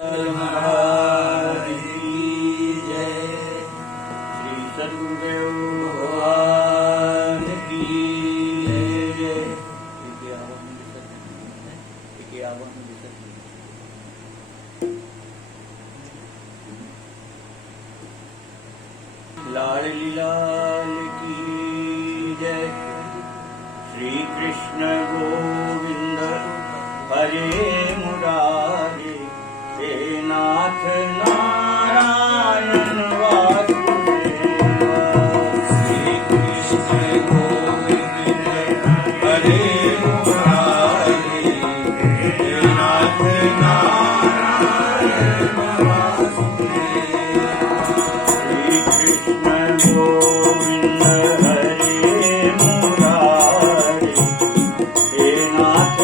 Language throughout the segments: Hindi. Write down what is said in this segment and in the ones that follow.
महाराज की जय। श्री सद्गुरुदेव भगवान की जय। लाडली लाल की जय। श्री कृष्ण गोविंद हरे मुरारे, हे नाथ नारायण वासुदेवा। श्री कृष्ण गोविंद हरे मुरारे, हे नाथ नारायण वासुदेवा। श्री कृष्ण गोविंद हरे मुरारे, हे नाथ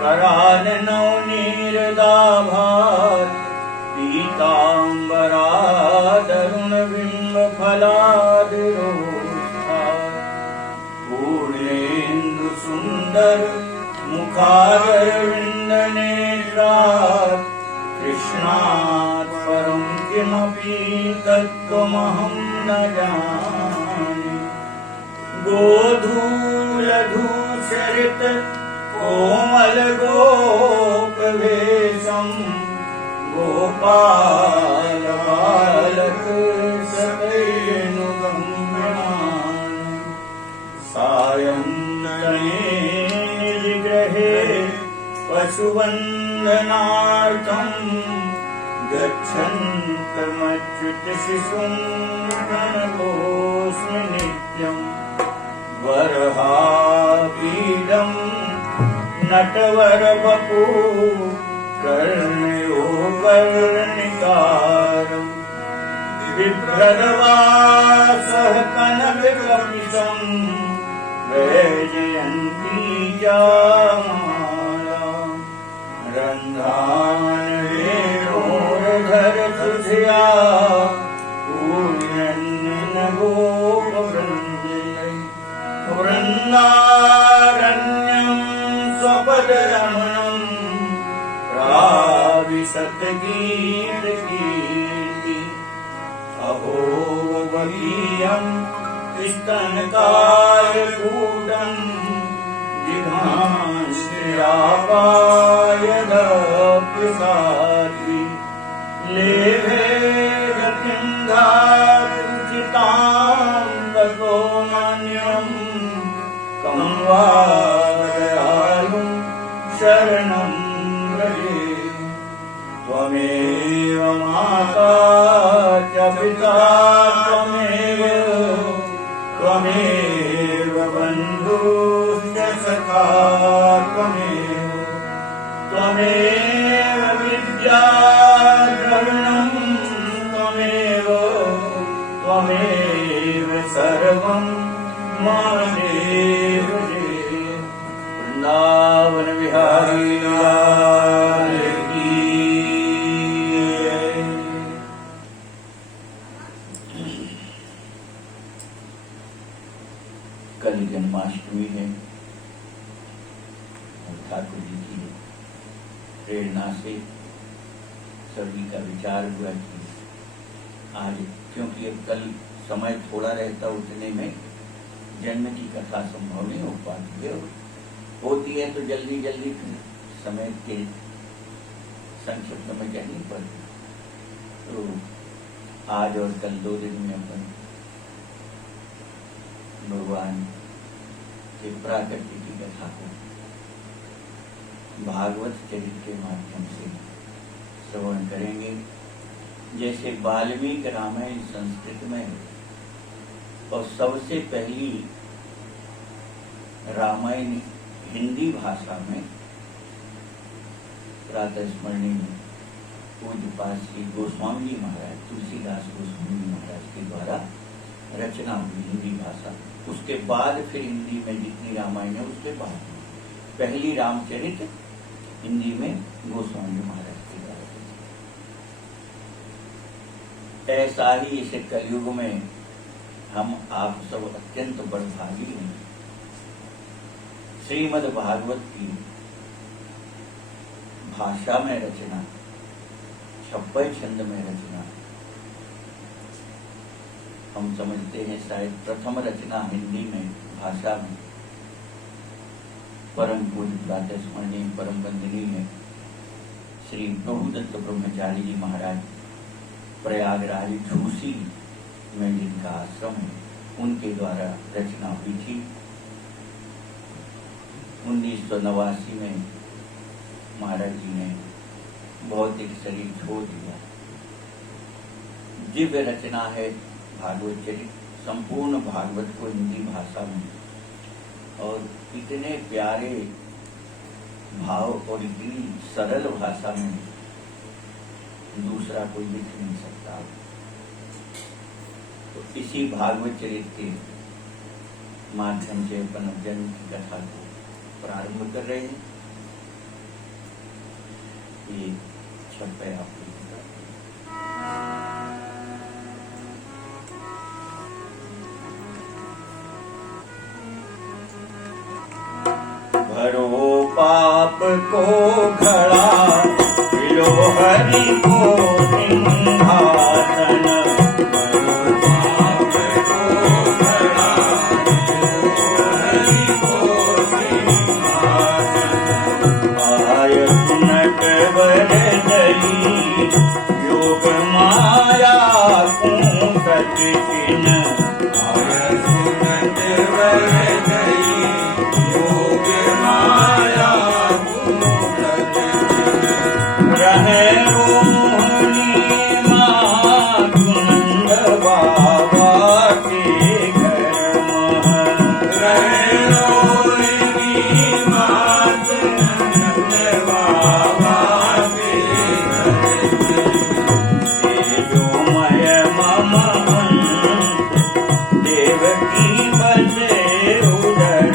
कराल नवनीरदाभात पीताम्बरादरुणबिम्बफलादिरोष्ठा पूर्णेन्दु सुन्दर मुखारविन्दनेत्रात् कृष्णात् परं किमपि तत्त्वमहं न जाने। गोधूलधूसरित कोमल गोपवेशम् गोपाल बालक सदैनुगम्यमान् सायं निजगृहे पशुवन्दनार्थम् गच्छन्तमच्युतशिशुं प्रणतोऽस्मि नित्यम्। वरहापीडम् नटवरवपु कर्णयो कर्णिकारम् बिभ्रदवासः कनककपिशम् वैजयन्ती जामाला रन्ध्रान्वेणोरधरसुधिया पूर्णन्न गोपवृन्दै वृन्दारण्यम् स्वपदरमणम् प्राविशतगीतकीर्ति अहो बलीयम् स्तनकायकूटम् जिघांश्रियापायदप्यसाद्रि लेभे गतिं धातुचितां ततो नान्यम् कं वा दयालुं शरणं व्रजे। त्वमेव माता च पिता त्वमेव बन्धुश्च सखा त्वमेव विद्या द्रविणं त्वमेव सर्वं मम देव वृन्दावन विहारी लाल की कल जन्माष्टमी है और ठाकुर जी की प्रेरणा से सभी का विचार हुआ कि आज क्योंकि अब कल समय थोड़ा रहता उतने में जन्म की कथा संभव नहीं हो पाती है, होती है तो जल्दी जल्दी समय के संक्षिप्त में कहनी पड़ती। तो आज और कल 2 दिन में अपन भगवान के प्राकृति की कथा को भागवत चरित्र के माध्यम से श्रवण करेंगे। जैसे वाल्मीकि रामायण संस्कृत में और सबसे पहली रामायण हिंदी भाषा में प्रातः स्मरणीय पूज्यपाद श्री गोस्वामी जी महाराज तुलसीदास गोस्वामी जी महाराज के द्वारा रचना हुई हिंदी भाषा। उसके बाद फिर हिंदी में जितनी रामायण है उसके बाद पहली रामचरित हिंदी में गोस्वामी जी महाराज के द्वारा। ऐसा ही इसे कलयुग में हम आप सब अत्यंत बड़भागी हैं। श्रीमद् भागवत की भाषा में रचना, 26 छंद में रचना, हम समझते हैं शायद प्रथम रचना हिंदी में भाषा में परम पूज्य प्रातः स्मरणीय परम वंदनीय श्री प्रभुदत्त ब्रह्मचारी जी महाराज प्रयागराज झूसी में जिनका आश्रम है उनके द्वारा रचना हुई थी। 1989 में महाराज जी ने भौतिक शरीर छोड़ दिया। दिव्य रचना है भागवत चरित्र, संपूर्ण भागवत को हिंदी भाषा में और इतने प्यारे भाव और इतनी सरल भाषा में दूसरा कोई लिख नहीं सकता। तो इसी भागवत चरित्र के माध्यम से अपन जन्म की कथा को प्रारंभ कर रहे हैं। ये छपे आप भरो पाप को घड़ा, लो हरि को सिंहासन। भरो पाप को घड़ा, लो हरि को सिंहासन। आय सुनट वर दई, योग माया कुंठत चिन। आय सुनट वर दई, माया कुंठत चिन। रहे रोहिणी मातु नंद बाबा के घर महल। रहे रोहिणी मातु नंद बाबा के घर तेजोमय मम हंस, देवकी बसे उदर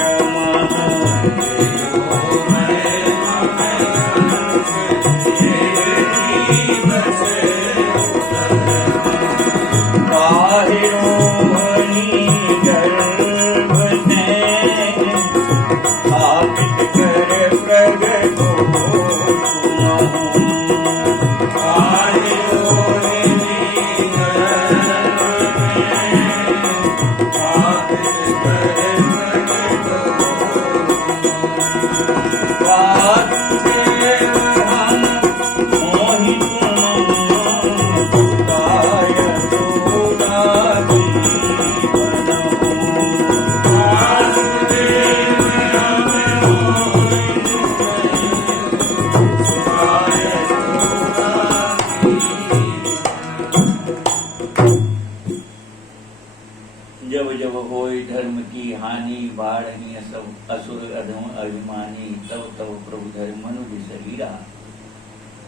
जब जब होय धर्म की हानि, बाढ़नी सब असुर अधम अभिमानी। तब तब प्रभु धर्म मनु विसरीरा,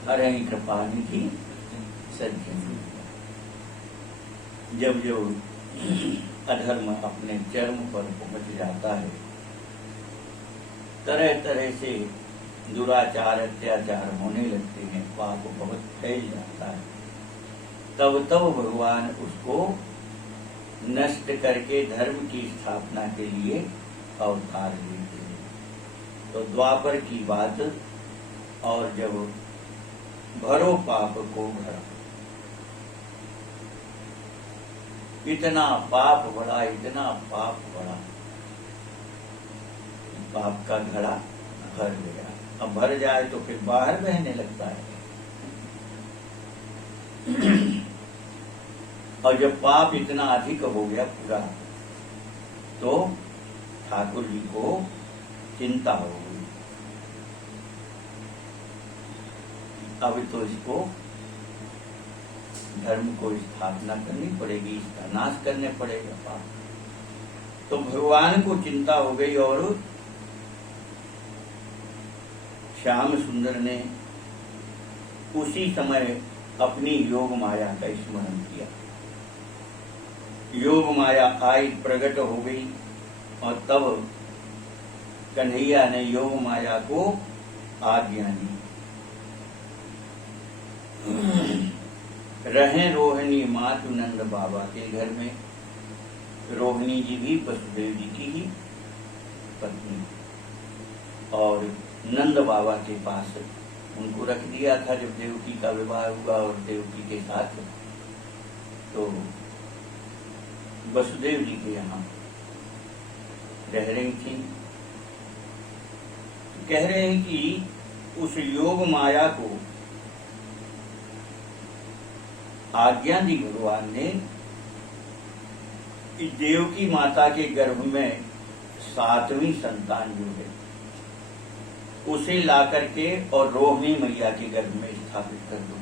हरहि कृपा निधि सज्जन। जब जब अधर्म अपने चरम पर पहुंच जाता है, तरह तरह से दुराचार अत्याचार होने लगते हैं, पाप बहुत फैल जाता है, तब तब भगवान उसको नष्ट करके धर्म की स्थापना के लिए अवतार लेते हैं। तो द्वापर की बात, और जब भरो पाप को भरा, इतना पाप बढ़ा, इतना पाप बढ़ा, पाप का घड़ा भर गया। अब भर जाए तो फिर बाहर बहने लगता है। और जब पाप इतना अधिक हो गया पूरा, तो ठाकुर जी को चिंता हो गई। अब तो इसको धर्म को स्थापना करनी पड़ेगी, इसका नाश करने पड़ेगा पाप। तो भगवान को चिंता हो गई, और श्याम सुंदर ने उसी समय अपनी योग माया का स्मरण किया। योग माया आई, प्रकट हो गई, और तब कन्हैया ने योग माया को आज्ञा दी, रहे रोहिणी मातु नंद बाबा के घर में। रोहिणी जी भी वसुदेव जी की ही पत्नी, और नंद बाबा के पास उनको रख दिया था जब देवकी का विवाह हुआ, और देवकी के साथ तो वसुदेव जी के यहाँ रह रही थी। तो कह रहे हैं कि उस योग माया को आज्ञा दी भगवान ने कि देवकी माता के गर्भ में 7वीं संतान जो है उसे ला करके और रोहिणी मैया के गर्भ में स्थापित कर दो,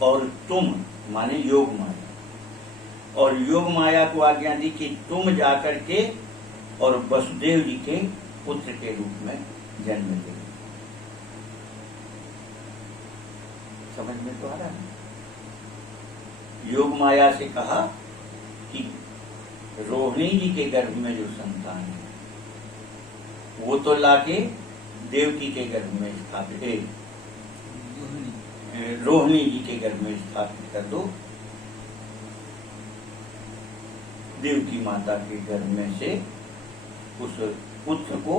और तुम माने योग माया, और योग माया को आज्ञा दी कि तुम जाकर के और वसुदेव जी के पुत्र के रूप में जन्म ले। समझ में तो आ रहा है? योग माया से कहा कि रोहिणी जी के गर्भ में जो संतान है वो तो लाके देवकी के गर्भ में स्थापित है, रोहिणी जी के गर्भ में स्थापित कर दो। देवकी माता के गर्भ में से उस पुत्र को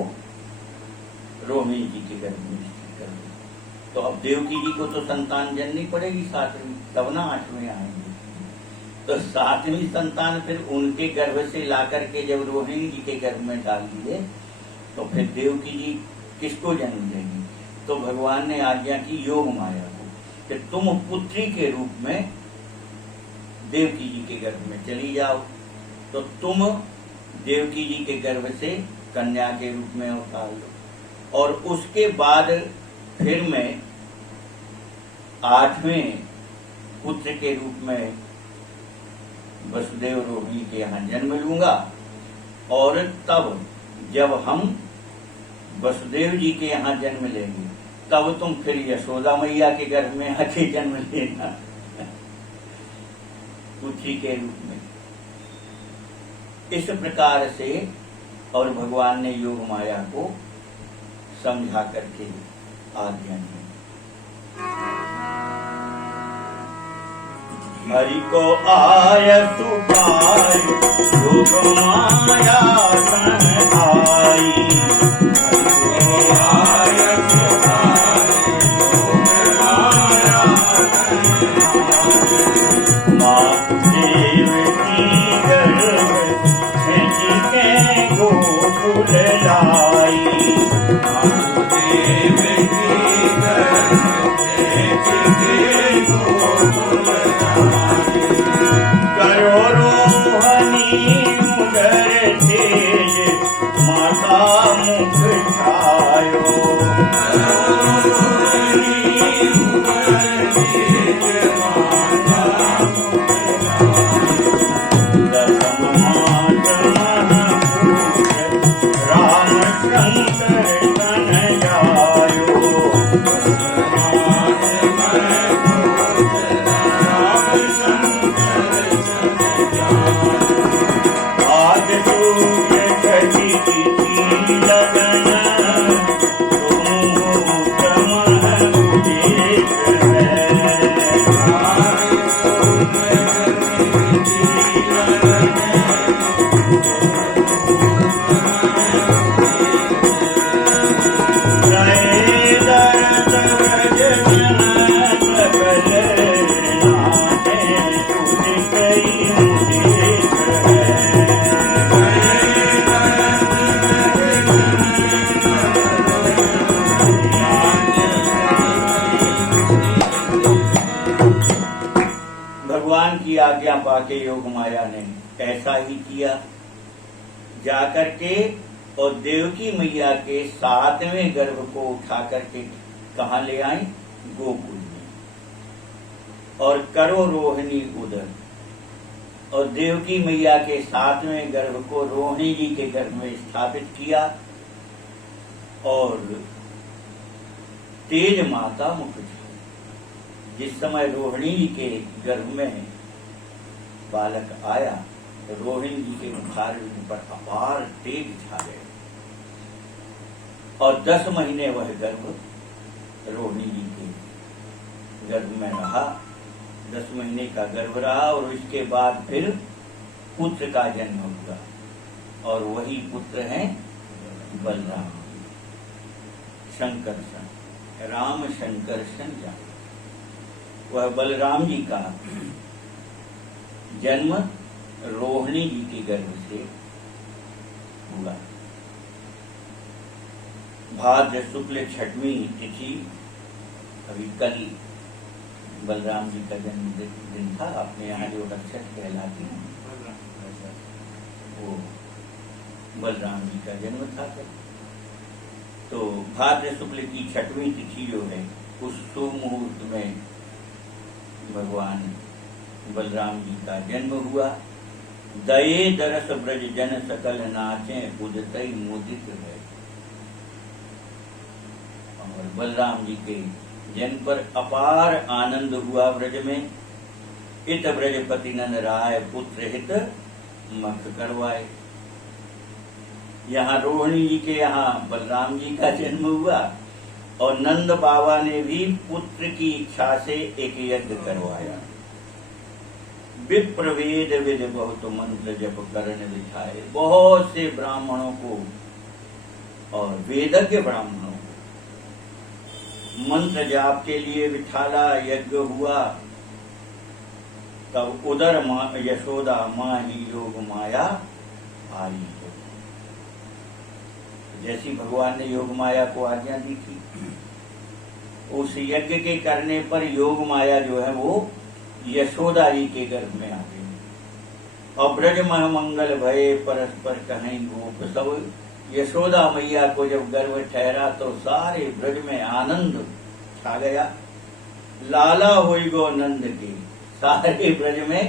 रोहिणी जी के गर्भ में स्थित कर दो। तो अब देवकी जी को तो संतान जननी पड़ेगी सातवीं, तब ना आठवें आएंगे। तो सातवीं संतान फिर उनके गर्भ से लाकर के जब रोहिणी जी के गर्भ में डाल दिए तो फिर देवकी जी किसको जन्म देंगी? तो भगवान ने आज्ञा की योग माया को कि तुम पुत्री के रूप में देवकी जी के गर्भ में चली जाओ। तो तुम देवकी जी के गर्भ से कन्या के रूप में अवतार लो, और उसके बाद फिर मैं आठवें पुत्र के रूप में वसुदेव रोहिणी के यहाँ जन्म लूंगा। और तब जब हम वसुदेव जी के यहाँ जन्म लेंगे तब तुम फिर यशोदा मैया के गर्भ में आके जन्म लेना पुत्री के रूप में। इस प्रकार से और भगवान ने योग माया को समझा करके आज्ञा दी। हरि को आय सुपाय योग माया सन आई, आज्ञा पाके योग माया ने ऐसा ही किया। जाकर के और देवकी मैया के सातवें गर्भ को उठा करके कहाँ ले आई? गोकुल में। और करो रोहिणी उदर, और देवकी मैया के सातवें गर्भ को रोहिणी जी के गर्भ में स्थापित किया। और तेज माता मुख थी। जिस समय रोहिणी जी के गर्भ में बालक आया तो रोहिणी जी के मुखार पर अपार तेज छा गए, और 10 महीने वह गर्भ रोहिणी जी के गर्भ में रहा। 10 महीने का गर्भ रहा, और इसके बाद फिर पुत्र का जन्म हुआ, और वही पुत्र हैं बलराम शंकरसन, राम शंकरसन जान। वह बलराम जी का जन्म रोहिणी जी के गर्भ से हुआ। भाद्र शुक्ल 6वीं तिथि, अभी कल बलराम जी का जन्मदिन था। अपने यहाँ जो रक्षक कहलाती है वो बलराम जी का जन्म था। तो भाद्र शुक्ल की 6वीं तिथि जो है उस सुमुहूर्त में भगवान बलराम जी का जन्म हुआ। दये दरस ब्रज जन सकल नाचे उदतई मुदित है। और बलराम जी के जन्म पर अपार आनंद हुआ ब्रज में। इत ब्रजपति नंद राय पुत्र हित मख करवाए। यहाँ रोहिणी जी के यहाँ बलराम जी का जन्म हुआ और नंद बाबा ने भी पुत्र की इच्छा से एक यज्ञ करवाया। विप्रवेद विद बहुत मंत्र जप करन दिखाए। बहुत से ब्राह्मणों को और वेदज्ञ ब्राह्मणों को मंत्र जाप के लिए बिठाला, यज्ञ हुआ। तब उधर यशोदा माँ ही योग माया आई। जैसी भगवान ने योग माया को आज्ञा दी थी, उस यज्ञ के करने पर योग माया जो है वो यशोदा जी के गर्भ में आ गई। और ब्रज मह मंगल भये परस्पर कहीं गोप। सब यशोदा मैया को जब गर्भ ठहरा तो सारे ब्रज में आनंद छा गया। लाला होई गो नंद के, सारे ब्रज में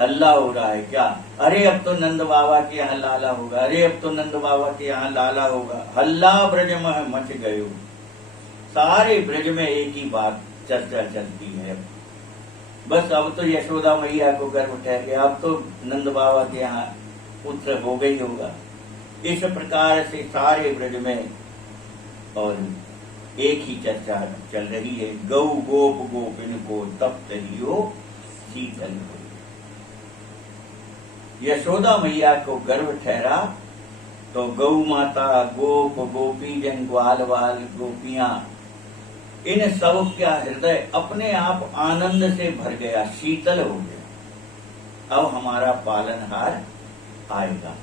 हल्ला हो रहा है। क्या? अरे अब तो नंद बाबा के यहाँ लाला होगा, अरे अब तो नंद बाबा के यहाँ लाला होगा। हल्ला ब्रज में मच गयो। सारे ब्रज में एक ही बात चर्चा चलती है। बस अब तो यशोदा मैया को गर्भ ठहर गया, अब तो नंद बाबा के यहाँ पुत्र हो गई होगा। इस प्रकार से सारे ब्रज में और एक ही चर्चा चल रही है। गौ गोप गोपिन को तप्त हियो शीतल हो। यशोदा मैया को गर्भ ठहरा तो गौ माता, गोप, गोपी जन, ग्वाल वाल, गोपियां, इन सब का हृदय अपने आप आनंद से भर गया, शीतल हो गया। अब हमारा पालनहार आएगा,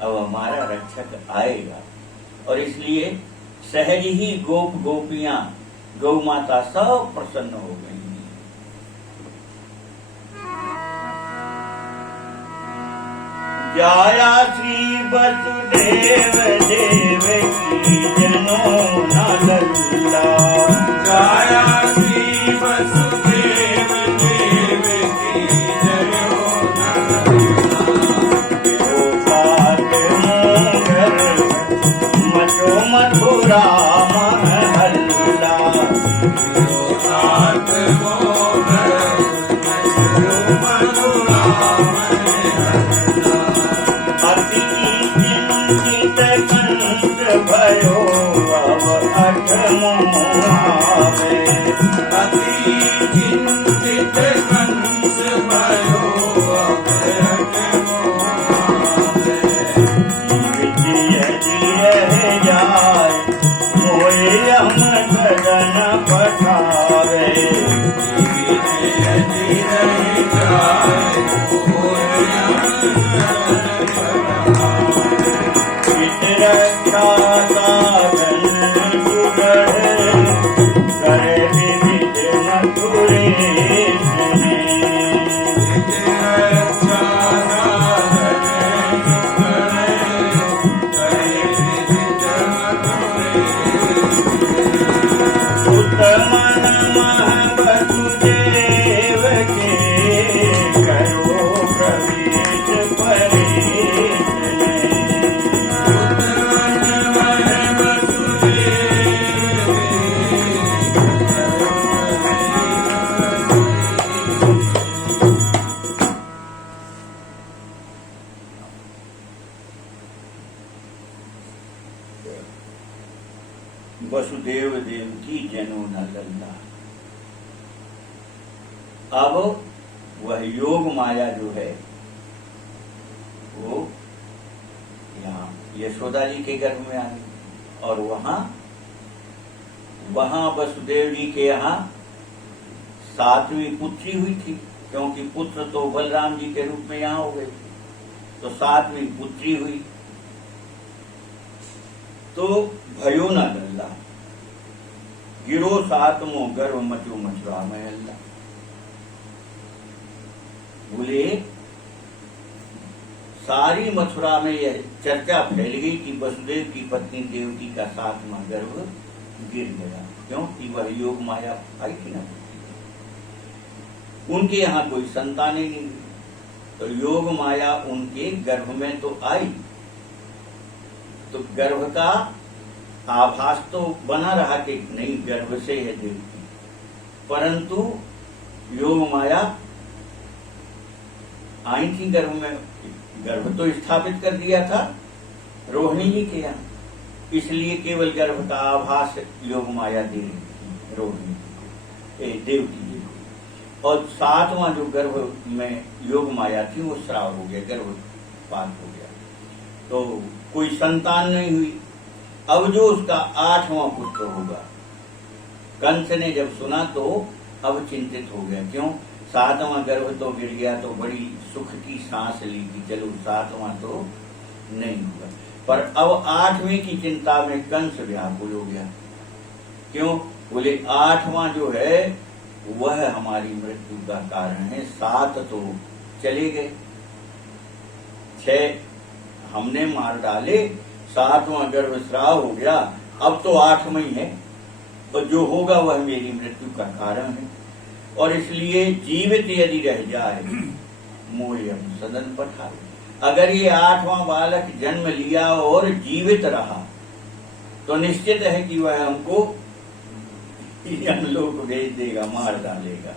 अब हमारा रक्षक आएगा। और इसलिए सहज ही गोप गोपियां, गौ माता सब प्रसन्न हो गई। जाया श्री वसुदेव देव की जनो नलला। जाया श्री वसुदेव देव की जनो नलला। गोपाल मोगर मचो मथुरा महल्ला। गोपाल मोगर मचो मथुरा महल्ला। अति चिंतित कंस भयो अब अठमो आवे। अति चिंतित कंस भयो अब अठमो आवे। यदि रह जाए मोए हम गगन पठावे। यदि रह जाए रक्षा साधन सुगढ़ करे विविध मथुरेश ने। उत्तमन मह वसुदेव के करो प्रवेश परेश ने। वसुदेव देवकी जनो न लल्ला। अब वह योग माया जो है वो यहाँ यशोदा जी के गर्भ में आ गई। और वहां वसुदेव जी के यहाँ 7वीं पुत्री हुई थी, क्योंकि पुत्र तो बलराम जी के रूप में यहाँ हो गए थे, तो 7वीं पुत्री हुई। तो भयो न लल्ला, गिरो 7मो गर्भ मचो मथुरा महल्ला। बोले सारी मथुरा में यह चर्चा फैल गई कि वसुदेव की पत्नी देवकी का 7वां गर्भ गिर गया, क्योंकि वह योग माया आई थी ना, उनके यहाँ कोई संतान ही नहीं। तो योग माया उनके गर्भ में तो आई, तो गर्भ का आभास तो बना रहा कि नहीं गर्भ से है देवकी, परंतु योग माया आई थी गर्भ में, गर्भ तो स्थापित कर दिया था रोहिणी जी के यहाँ, इसलिए केवल गर्भ का आभास योग माया दे रही थी रोहिणी देवकी जी को। और 7वां जो गर्भ में योग माया थी वो श्राव हो गया, गर्भपात हो गया, तो कोई संतान नहीं हुई। अब जो उसका 8वां पुत्र होगा, कंस ने जब सुना तो अब चिंतित हो गया। क्यों? 7वां गर्भ तो गिर गया तो बड़ी सुख की सांस ली कि चलो 7वां तो नहीं हुआ, पर अब 8वें की चिंता में कंस व्याकुल हो गया। क्यों? बोले 8वां जो है वह हमारी मृत्यु का कारण है। 7 तो चले गए, 6 हमने मार डाले, 7वां गर्भस्राव हो गया, अब तो 8वां ही है, तो जो होगा वह मेरी मृत्यु का कारण है। और इसलिए जीवित यदि रह जाए मोयम सदन पठाए, अगर ये 8वां बालक जन्म लिया और जीवित रहा तो निश्चित है कि वह हमको यमलोक भेज देगा, मार डालेगा।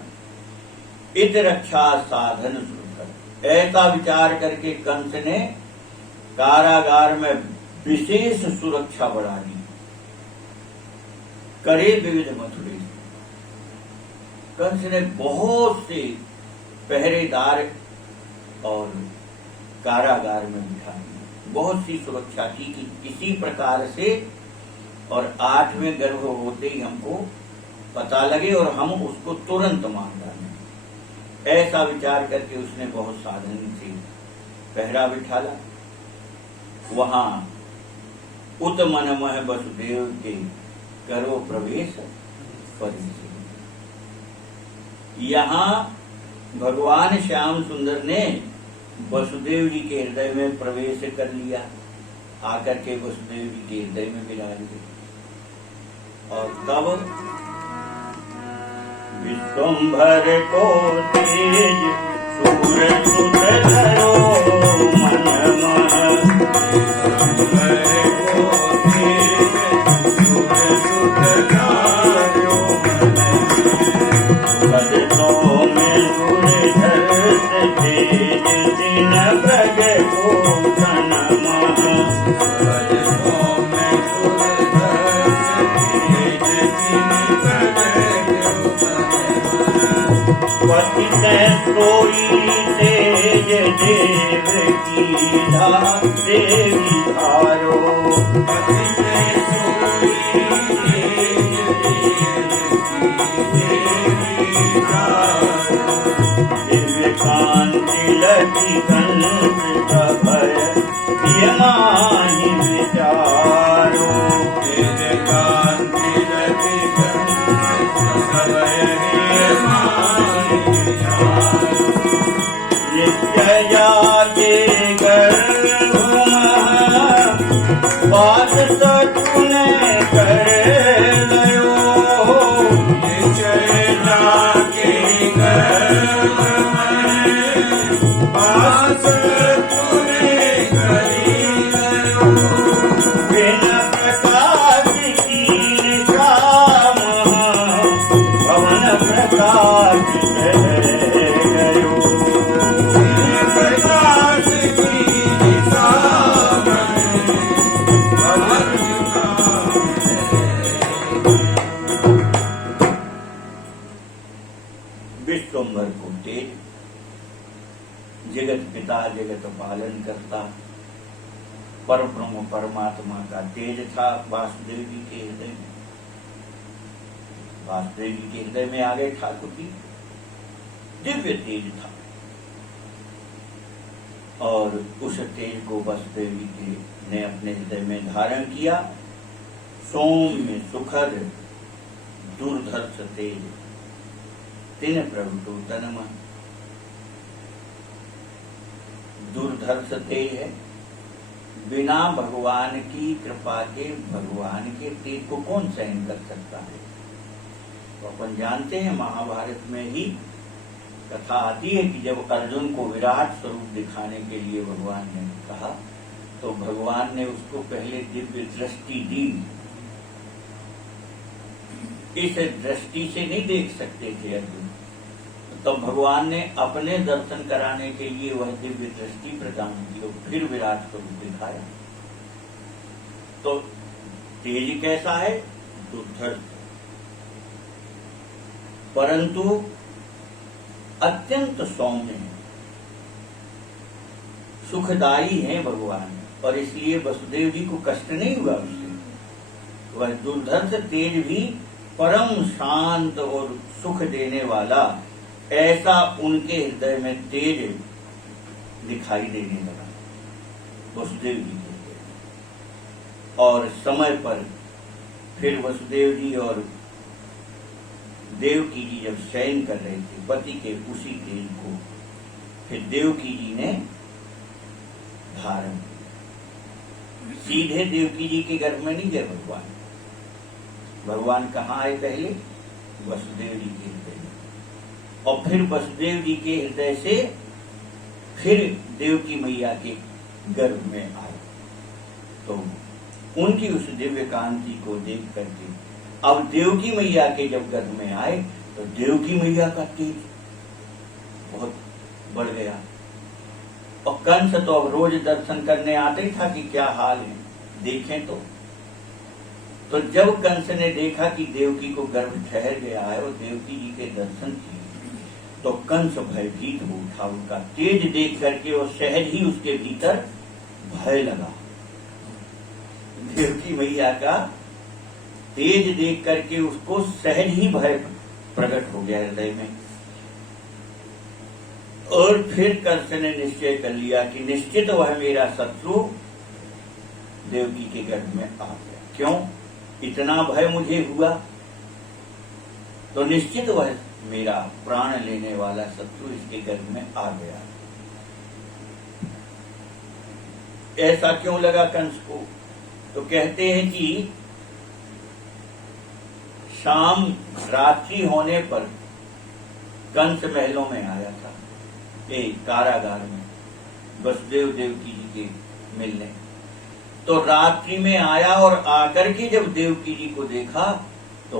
इत रक्षा साधन सुरकर, ऐसा विचार करके कंस ने कारागार में विशेष सुरक्षा बढ़ा दी। करे विविध मथुरे, कंस ने बहुत से पहरेदार और कारागार में बिठा दी, बहुत सी सुरक्षा की कि किसी प्रकार से और 8वें गर्भ होते ही हमको पता लगे और हम उसको तुरंत मार डालें। ऐसा विचार करके उसने बहुत सावधानी से पहरा बिठाला। वहां उत मनमह वसुदेव के करो प्रवेश पद से, यहाँ भगवान श्याम सुंदर ने वसुदेव जी के हृदय में प्रवेश कर लिया, आकर के वसुदेव जी के हृदय में विराज गए। और तब विश्वम्भर को तेज सूर्य सुत धरो मन विश्वम्भर को तेज सूर्य सुत धरो बदनों में सूर्य धरत तेज दिन प्रगट हो तन बदनों में सूर्य धरत तेज दिन प्रगट हो पतित सोई तेज देव की देवी धारो, पतित सोई तेज देवी धारो दिव्य कांति लगी कंस भय यमाहि विचारो, दिव्य कांति लगी कंस भय यमाहि विचारो नित्य जागे गर्भ बात तूने कर लयो, निश्चय जागे गर्भ में बात तूने करी लयो। बिन प्रकाश की श्याम भवन प्रकाश गयो, प्रकाश की दिशा में भवन विश्वम्भर को तेज, जगत पिता जगत पालन करता परब्रह्म परमात्मा का तेज था वासुदेव जी के हृदय में। वासुदेव जी के हृदय में आ गए ठाकुर जी, दिव्य तेज था और उस तेज को वासुदेव जी के ने अपने हृदय में धारण किया। सौम्य सुखद दुर्धर्ष तेज तिन प्रभु तन मन, दुर्धर्ष तेज है, बिना भगवान की कृपा के भगवान के तेज को कौन सहन कर सकता है। तो अपन जानते हैं महाभारत में ही कथा आती है कि जब अर्जुन को विराट स्वरूप दिखाने के लिए भगवान ने कहा तो भगवान ने उसको पहले दिव्य दृष्टि दी। इस दृष्टि से नहीं देख सकते थे अर्जुन, तो भगवान ने अपने दर्शन कराने के लिए वह दिव्य दृष्टि प्रदान की और फिर विराट स्वरूप दिखाया। तो तेज कैसा है? दुर्धर, परंतु अत्यंत सौम्य है, सुखदायी है भगवान, और इसलिए वसुदेव जी को कष्ट नहीं हुआ उससे। वह दुर्धर्ष तेज भी परम शांत और सुख देने वाला, ऐसा उनके हृदय में तेज दिखाई देने लगा वसुदेव जी के हृदय में। और समय पर फिर वसुदेव जी और देवकी जी जब शयन कर रहे थे पति के उसी तेज को, फिर देवकी जी ने धारण, सीधे देवकी जी के गर्भ में नहीं गए भगवान। भगवान कहाँ आए? पहले वसुदेव जी के हृदय में, और फिर वसुदेव जी के हृदय से फिर देवकी मैया के गर्भ में आए। तो उनकी उस दिव्य कांति को देख करके अब देवकी मैया के जब गर्भ में आए तो देवकी मैया का तेज बहुत बढ़ गया। और कंस तो अब रोज दर्शन करने आते ही था कि क्या हाल है, देखें तो जब कंस ने देखा कि देवकी को गर्भ ठहर गया है और देवकी जी के दर्शन किए, तो कंस भयभीत हो उठा। उनका तेज देख करके और सहज ही उसके भीतर भय लगा। देवकी मैया का तेज देख करके उसको सहज ही भय प्रकट हो गया हृदय में। और फिर कंस ने निश्चय कर लिया कि निश्चित वह मेरा शत्रु देवकी के गर्भ में आ गया। क्यों इतना भय मुझे हुआ? तो निश्चित वह मेरा प्राण लेने वाला शत्रु इसके गर्भ में आ गया। ऐसा क्यों लगा कंस को? तो कहते हैं कि शाम रात्रि होने पर कंस महलों में आया था, एक कारागार में वसुदेव देवकी जी के मिलने। तो रात्रि में आया और आकर के जब देवकी जी को देखा तो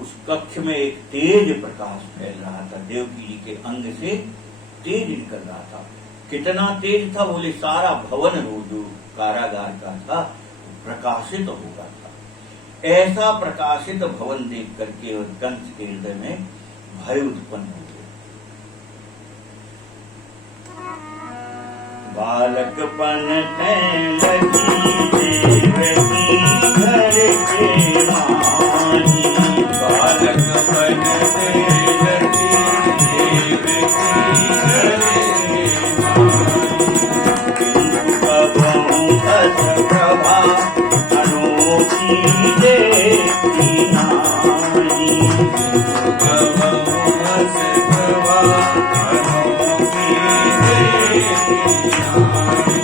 उस कक्ष में एक तेज प्रकाश फैल रहा था। देवकी जी के अंग से तेज निकल रहा था। कितना तेज था? बोले सारा भवन जो कारागार का था प्रकाशित हो गया था। ऐसा प्रकाशित भवन देख करके और कंस के हृदय में भय उत्पन्न हो गया। बालकपन लगी देवकी घर के माही, बालकपन लगी देवकी घर के माही, कबहु अस प्रभा अनोखी देखी नारी, कबहु अस प्रभा अनोखी देखी नारी।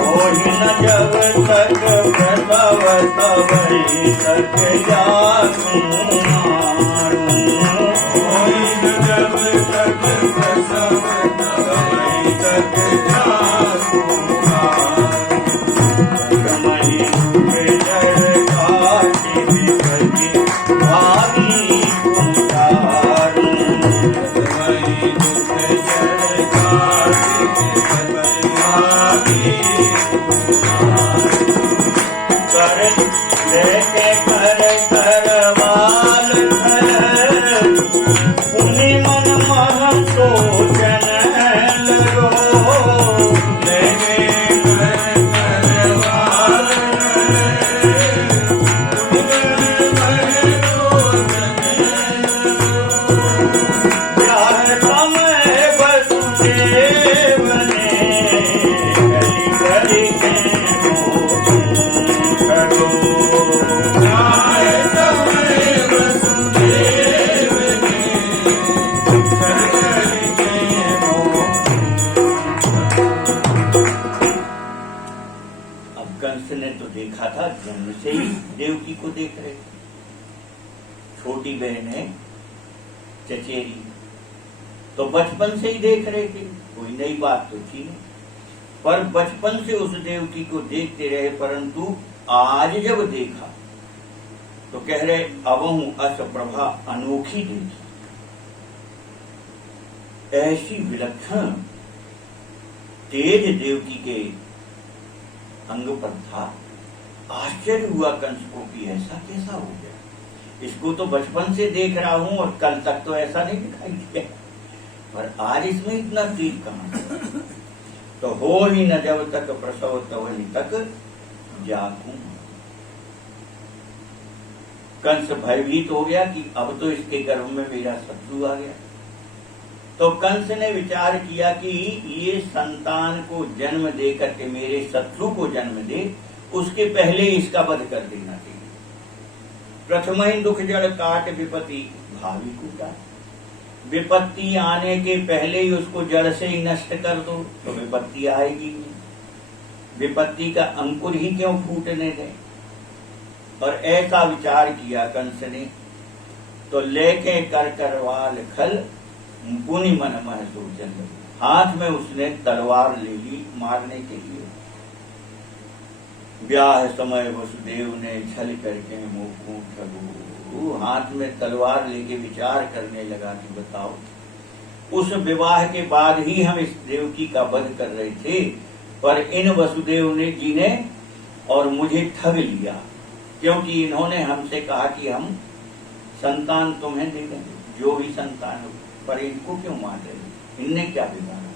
ओहि न जब तक प्रसव तवै तक जासु मारू, कोई जब तक प्रसव तवै तक जासु मारू। कमहि बेजर काटि विपति भारी उतारू, वही दुख जड़ काटि भारी कर लेके कर करवाल है, उन्हीं मन मह सोचन लगो, लेके कर करवाल प्यार समय वसुदेव ने कली कली के करो, जाए समय वसुदेव ने कर के मोह। अब कंस ने तो देखा था, जन्म से ही देवकी को देख रहे थे। छोटी बहन है चचेरी, तो बचपन से ही देख रहे थे, कोई नई बात तो थी नहीं। पर बचपन से उस देवकी को देखते रहे, परंतु आज जब देखा तो कह रहे अबहु अस प्रभा अनोखी देखी। ऐसी विलक्षण तेज देवकी के अंग पर था। आश्चर्य हुआ कंस को कि ऐसा कैसा हो गया। इसको तो बचपन से देख रहा हूं और कल तक तो ऐसा नहीं दिखाई दिया, पर आज इसमें इतना तेज कहां। तो हो ही न जब तक प्रसव तवनि तक जागूं। कंस भयभीत हो गया कि अब तो इसके गर्भ में मेरा शत्रु आ गया। तो कंस ने विचार किया कि ये संतान को जन्म दे करके मेरे शत्रु को जन्म दे, उसके पहले इसका वध कर देना चाहिए। प्रथम ही दुख जड़ काट विपत्ति भावी कूटा। विपत्ति आने के पहले ही उसको जड़ से ही नष्ट कर दो तो विपत्ति आएगी नहीं। विपत्ति का अंकुर ही क्यों फूटने दें। और ऐसा विचार किया कंस ने। तो लेके कर करवाल खल पुनि मन मह सोचन। हाथ में उसने तलवार ले ली मारने के लिए। ब्याह समय वसुदेव ने छल करके मुखों ठगो। हाथ में तलवार लेके विचार करने लगा कि बताओ, उस विवाह के बाद ही हम इस देवकी का वध कर रहे थे, पर इन वसुदेव ने जी ने और मुझे ठग लिया, क्योंकि इन्होंने हमसे कहा कि हम संतान तुम्हें दे देंगे, जो भी संतान हो, पर इनको क्यों मार रहे, इनने क्या बिगाड़ा।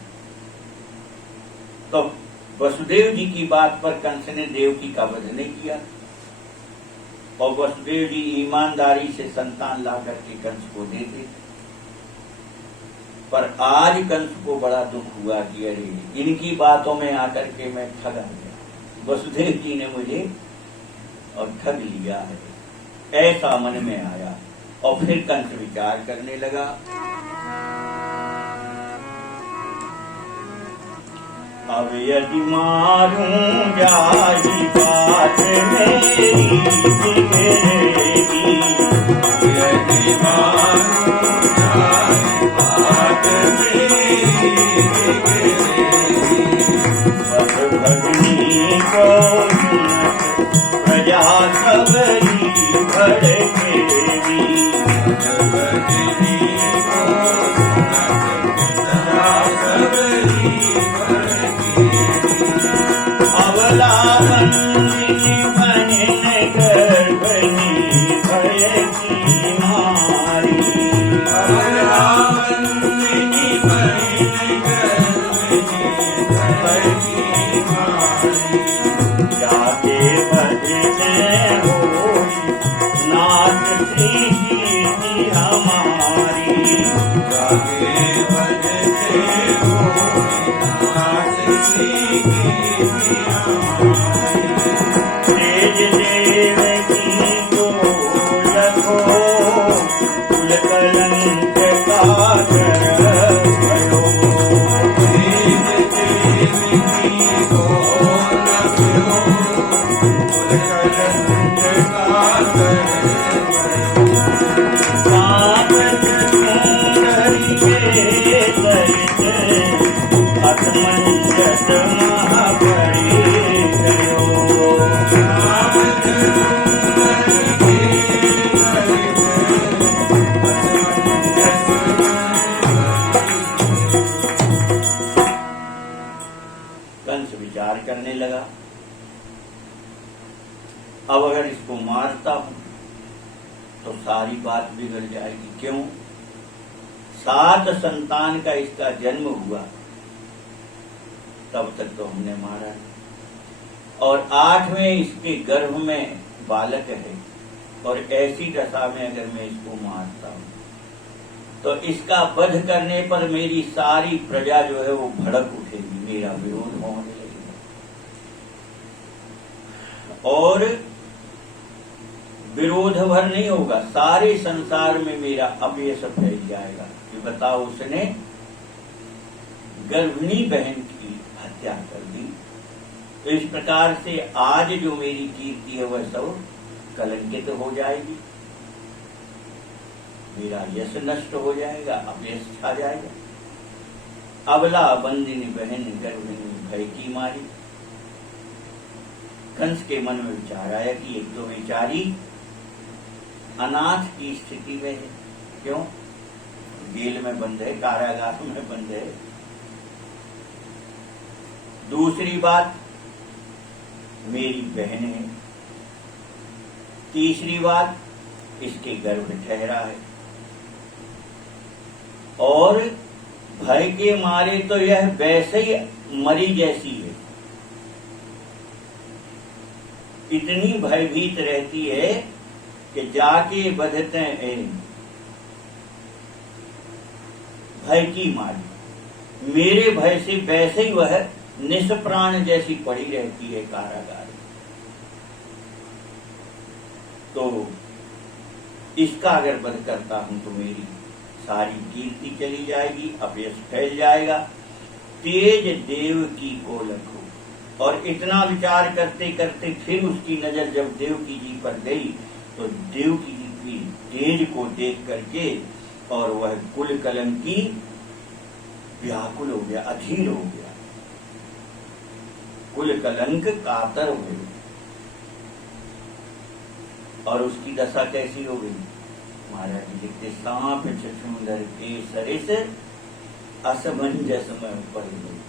तो वसुदेव जी की बात पर कंस ने देवकी का वध नहीं किया, और वसुदेव जी ईमानदारी से संतान ला करके कंस को दे दे। पर आज कंस को बड़ा दुख हुआ कि अरे इनकी बातों में आकर के मैं ठगा गया, वसुदेव जी ने मुझे और ठग लिया है, ऐसा मन में आया। और फिर कंस विचार करने लगा, अब यदि मारूं जाई बात मेरी बिगड़ेगी। यदि मारूं जाई बात मेरी बिगड़ेगी। बस भगनी को प्रजा सबरी भड़केगी। भगनी को प्रजा सबरी अवला बंदी बहन गर्भनी भय की मारी। अवला बंदी बहन गर्भनी भय की मारी। जाके भजने होई नाथ श्री हमारी। जाके भजने होई नाथ श्री तेज देवकी को लखो कुल कलंक का कर भयो। तेज देवकी को लखो कुल कलंक का कर भयो। कांपत सुंदरिये सरित असमंजस महाबली गयो। कंस विचार करने लगा, अब अगर इसको मारता हूं तो सारी बात बिगड़ जाएगी। क्यों? 7 संतान का इसका जन्म हुआ, तब तक तो हमने मारा है, और 8वें इसके गर्भ में बालक है, और ऐसी दशा में अगर मैं इसको मारता हूं तो इसका वध करने पर मेरी सारी प्रजा जो है वो भड़क उठेगी, मेरा विरोध होने लगेगा, और विरोध भर नहीं होगा, सारे संसार में मेरा अपयश फैल जाएगा कि बताओ उसने गर्भिणी बहन की हत्या कर दी। तो इस प्रकार से आज जो मेरी कीर्ति है वह सब कलंकित हो जाएगी, मेरा यश नष्ट हो जाएगा, अपयश छा जाएगा। अबला बंदिनी बहन गर्भिणी भय की मारी। कंस के मन में विचार आया कि एक तो बेचारी अनाथ की स्थिति में है, क्यों? जेल में बंद है, कारागार में बंद है। दूसरी बात, मेरी बहन है। तीसरी बात, इसके गर्भ ठहरा है। और भय के मारे तो यह वैसे ही मरी जैसी है, इतनी भयभीत रहती है कि जाके बधते हैं भय की मारी। मेरे भय से वैसे ही वह निष्प्राण जैसी पड़ी रहती है कारागार। तो इसका अगर वध करता हूं तो मेरी सारी कीर्ति चली जाएगी, अपयश फैल जाएगा। तेज देव की को लखो। और इतना विचार करते करते फिर उसकी नजर जब देवकी जी पर गई तो देवकी जी की तेज को देख करके और वह कुल कलंकी व्याकुल हो गया, अधीर हो गया, कुल कलंक कातर हो गई। और उसकी दशा कैसी हो गई? महाराज जी लिखते, सांप छछूंदर के सरिस असमंजस में पड़ गई।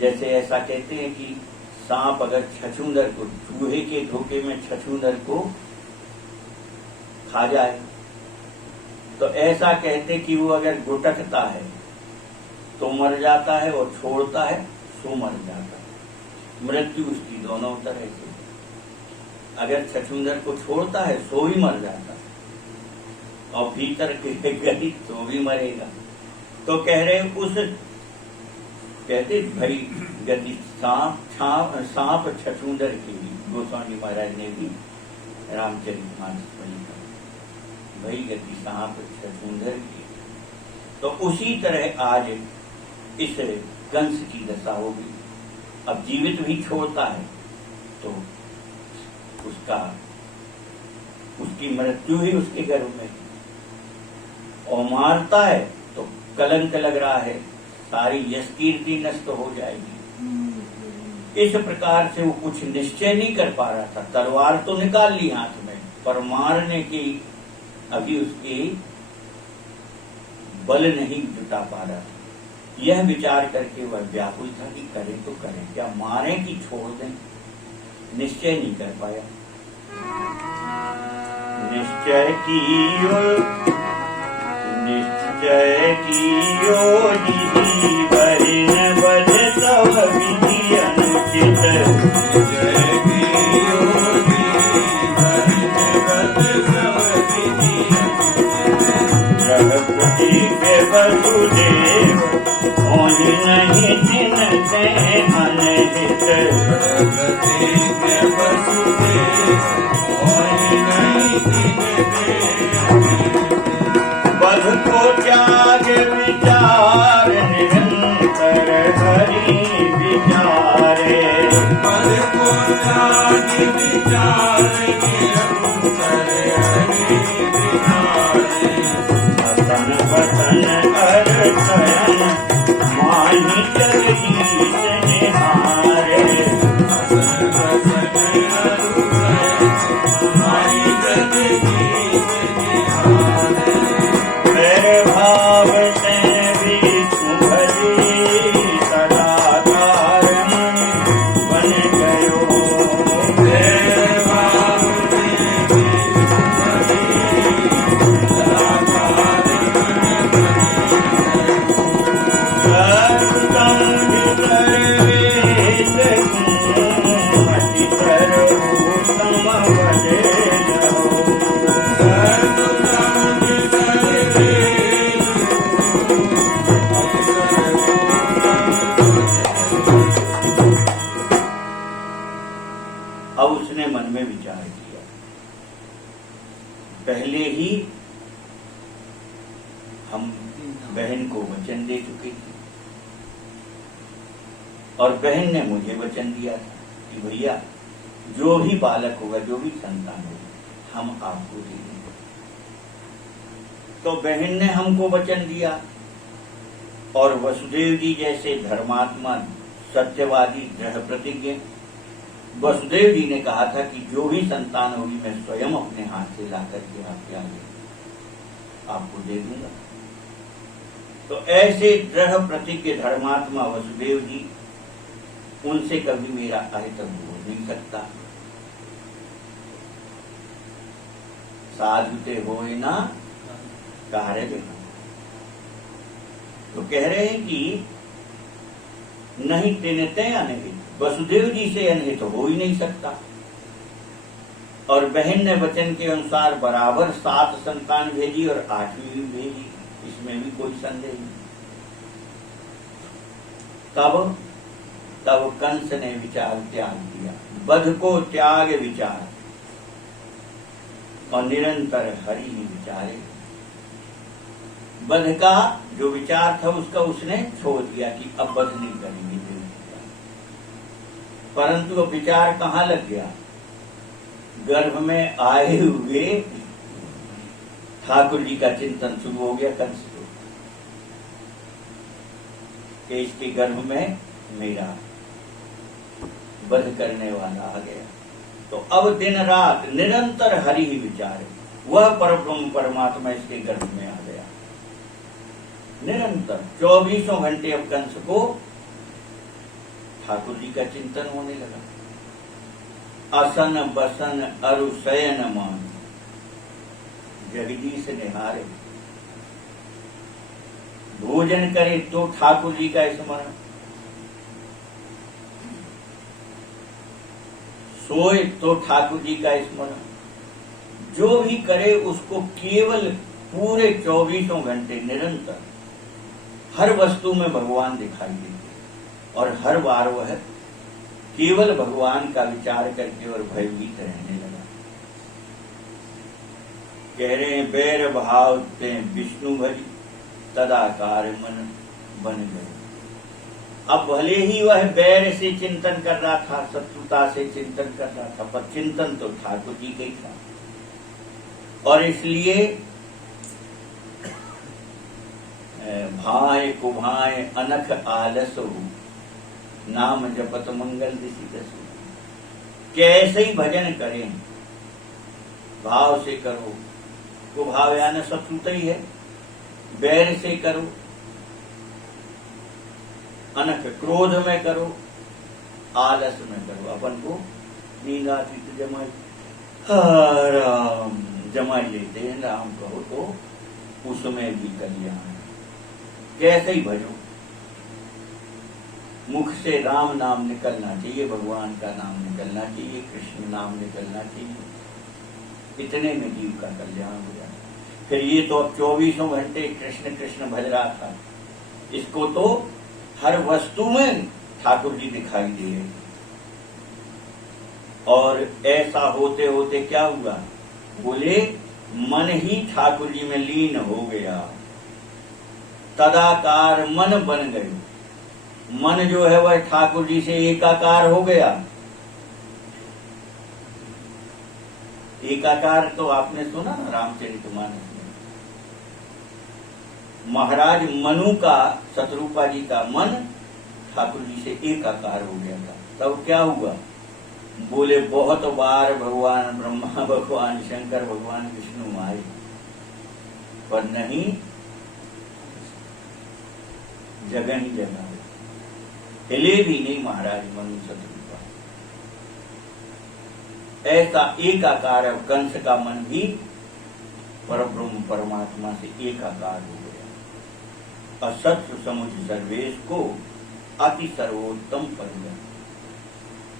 जैसे ऐसा कहते हैं कि सांप अगर छछूंदर को, चूहे के धोखे में छछूंदर को खा जाए, तो ऐसा कहते कि वो अगर गुटकता है तो मर जाता है और छोड़ता है सो मर जाता है। मृत्यु उसकी दोनों तरह से, अगर छछूंदर को छोड़ता है सो ही मर जाता है और भीतर के गई तो भी मरेगा। तो कह रहे उस, कहते भाई गति सांप छछूंदर की भी, गोस्वामी महाराज ने भी रामचरितमानस में लिखा, भाई गति सांप छछूंदर की। तो उसी तरह आज इस कंस की दशा होगी। अब जीवित भी छोड़ता है तो उसकी मृत्यु ही उसके गर्भ में, और मारता है तो कलंक लग रहा है, सारी यश कीर्ति नष्ट हो जाएगी। इस प्रकार से वो कुछ निश्चय नहीं कर पा रहा था। तलवार तो निकाल ली हाथ में, पर मारने की अभी उसकी बल नहीं जुटा पा रहा था। यह विचार करके वह व्याकुल था कि करे तो करे क्या, मारे कि छोड़ दें, निश्चय नहीं कर पाया। निश्चय कियो जीवन बध तव विधि अनुचित। जय कियो जीवन बध तव विधि अनुचित। रघुपति के वसुदेव होनी नहीं चिन्हते अनहित। रघुपति के वसुदेव होनी नहीं चिन्हते अनहित। बध को त्याग विचार निरंतर हरि विचारे। पद को त्याग विचार निरंतर हरि विचारे। बसन बसन अरसयन माही जगदीश निहारे। बसन बसन अरसयन माही जगदीश निहारे। मेरे भाव से विष्णु भजे सदा कारण बन गयो। मेरे भाव से विष्णु भजे सदा कारण बन गयो। सर्वतम भीतर वेद मति करो समवदे रहो। सर्वतम भीतर वेद अब उसने मन में विचार किया, पहले ही हम बहन को वचन दे चुके थे और बहन ने मुझे वचन दिया था कि भैया जो भी बालक होगा, जो भी संतान होगा, हम आपको दे देंगे। तो बहन ने हमको वचन दिया और वसुदेव जी जैसे धर्मात्मा, सत्यवादी, दृढ़ प्रतिज्ञ वसुदेव जी ने कहा था कि जो भी संतान होगी मैं स्वयं अपने हाथ से ला करके आपके आगे आपको दे दूंगा। तो ऐसे दृढ़ प्रतिज्ञ धर्मात्मा वसुदेव जी, उनसे कभी मेरा अहित हो नहीं सकता। साधुते होए ना कार्य देना। तो कह रहे हैं कि नहीं तेनते अनहित, वसुदेव जी से अनहित हो ही नहीं सकता। और बहन ने वचन के अनुसार बराबर 7 संतान भेजी और 8वीं भी भेजी, इसमें भी कोई संदेह नहीं। तब कंस ने विचार त्याग दिया, बध को त्याग विचार, और निरंतर हरि ही विचारे। बध का जो विचार था उसका उसने छोड़ दिया कि अब बध नहीं करेंगे। परंतु अब विचार कहाँ लग गया? गर्भ में आए हुए ठाकुर जी का चिंतन शुरू हो गया कंस को, कि इसके गर्भ में मेरा वध करने वाला आ गया। तो अब दिन रात निरंतर हरि ही विचार, वह परब्रह्म परमात्मा इसके गर्भ में आ गया। निरंतर 24 घंटे अब कंस को ठाकुर जी का चिंतन होने लगा। असन बसन अरु शयन मान, जगदीश निहारे। भोजन करे तो ठाकुर जी का स्मरण, सोए तो ठाकुर जी का स्मरण, जो भी करे उसको केवल पूरे 24 घंटे निरंतर हर वस्तु में भगवान दिखाई देते, और हर बार वह केवल भगवान का विचार करके और भयभीत रहने लगा। कह रहे हैं बैर भाव ते विष्णु भरी, तदाकार मन बन गए। अब भले ही वह बैर से चिंतन कर रहा था, शत्रुता से चिंतन कर रहा था, पर चिंतन तो ठाकुर जी का ही था। और इसलिए भाए कुभाए अनख आलस हो, नाम जपत मंगल दिशि दसु। कैसे ही भजन करें, भाव से करो, कुभाव यानी शत्रुता ही है, बैर से करो, अनख क्रोध में करो, आलस में करो। अपन को नींद आती तो जमा लेते हैं, राम कहो तो उसमें भी कल्याण। कैसे ही भजो, मुख से राम नाम निकलना चाहिए, भगवान का नाम निकलना चाहिए, कृष्ण नाम निकलना चाहिए, इतने में जीव का कल्याण हो जाए। फिर ये तो अब 24 घंटे कृष्ण कृष्ण भज रहा था, इसको तो हर वस्तु में ठाकुर जी दिखाई दे रहे। और ऐसा होते होते क्या हुआ? बोले मन ही ठाकुर जी में लीन हो गया, तदाकार मन बन गए। मन जो है वह ठाकुर जी से एकाकार हो गया। एकाकार तो आपने सुना ना रामचरितमानस में, महाराज मनु का, शत्रुपा जी का मन ठाकुर जी से एकाकार हो गया था। तब क्या हुआ? बोले बहुत बार भगवान ब्रह्मा, भगवान शंकर, भगवान विष्णु आए, पर नहीं जगह ही जगह, हिले भी नहीं महाराज मनु शत्रुपा। ऐसा एकाकार है कंस का मन भी परब्रह्म परमात्मा से एकाकार हो गया। असत्य समुझ सर्वेश को अति सर्वोत्तम पर गया।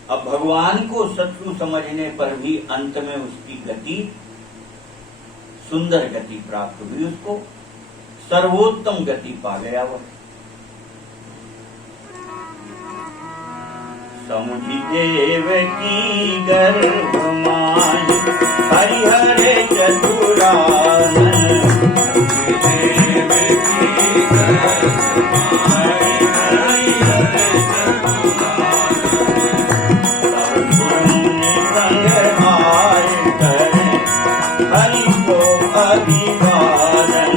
अब भगवान को शत्रु समझने पर भी अंत में उसकी गति, सुंदर गति प्राप्त हुई, उसको सर्वोत्तम गति पा गया वह। समुझी देव की गर्भ माय, हरिहर चतुरान, देव की गर्भ माय, हरिहर चतुरान, हरि को अभिवादन,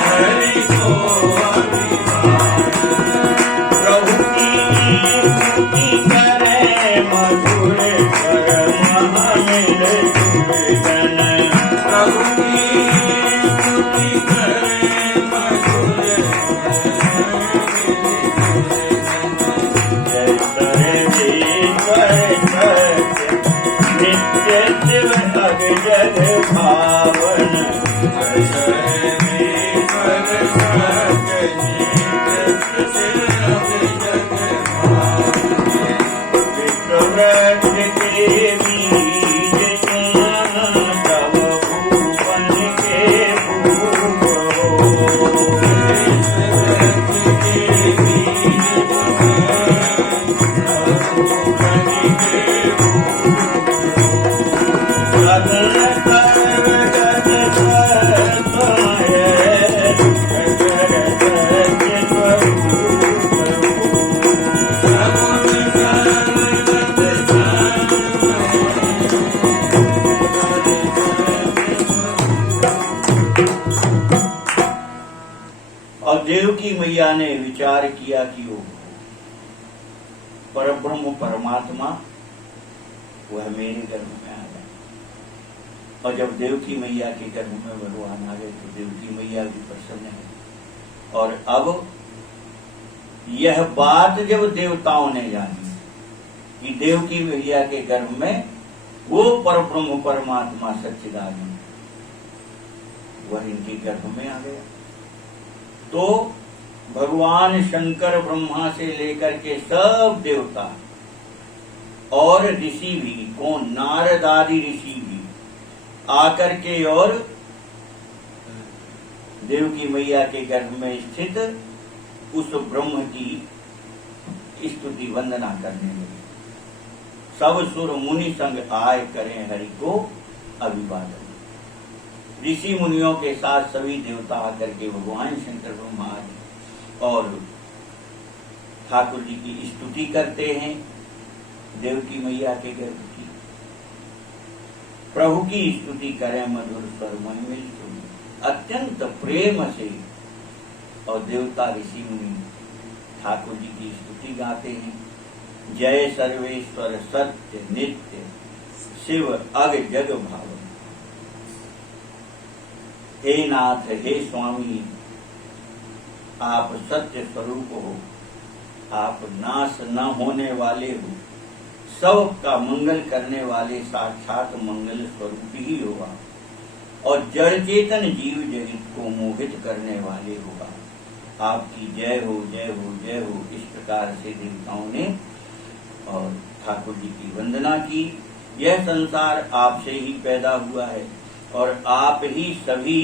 हरि को प्रभु की स्तुति करे, मधुर कर महान शिव अग जग भावन विश्वव्रत के बीज तब भुवन के भूप और देवकी मैया ने विचार किया कि वो परब्रह्म परमात्मा वह मेरे गर्भ में आ गए। और जब देवकी मैया के गर्भ में भगवान आ गए तो देवकी मैया भी प्रसन्न है। और अब यह बात जब देवताओं ने जानी कि देवकी मैया के गर्भ में वो परब्रह्म परमात्मा सच्चिदानंद वह इनके गर्भ में आ गया, तो भगवान शंकर ब्रह्मा से लेकर के सब देवता और ऋषि भी, कौन, नारद आदि ऋषि भी आकर के और देवकी मैया के गर्भ में स्थित उस ब्रह्म की स्तुति वंदना करने लगे। सब सुर मुनि संग आय करें हरि को अभिवादन। ऋषि मुनियों के साथ सभी देवता आकर के भगवान शंकर ब्रह्मा आदि और ठाकुर जी की स्तुति करते हैं। देवकी मैया के गर्भ की प्रभु की स्तुति करें मधुर स्वर मन मिल अत्यंत प्रेम से। और देवता ऋषि मुनि ठाकुर जी की स्तुति गाते हैं। जय सर्वेश्वर सत्य नित्य शिव अग जग भावन। हे नाथ, हे स्वामी, आप सत्य स्वरूप हो, आप नाश न होने वाले हो, सब का मंगल करने वाले साक्षात मंगल स्वरूप ही होगा और जड़ चेतन जीव जगत को मोहित करने वाले होगा। आपकी जय हो, जय हो, जय हो। इस प्रकार से देवताओं ने और ठाकुर जी की वंदना की। यह संसार आपसे ही पैदा हुआ है और आप ही सभी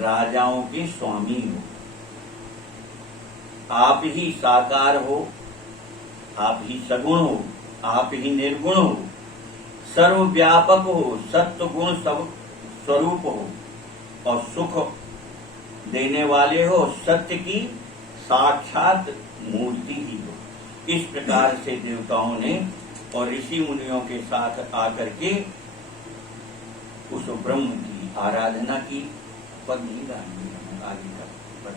राजाओं के स्वामी हो। आप ही साकार हो, आप ही सगुण हो, आप ही निर्गुण हो, सर्वव्यापक हो, सत्व गुण सब स्वरूप हो और सुख देने वाले हो, सत्य की साक्षात मूर्ति ही हो। इस प्रकार से देवताओं ने और ऋषि मुनियों के साथ आकर के उस ब्रह्म की आराधना की। पद नहीं गाएंगे, आगे का पद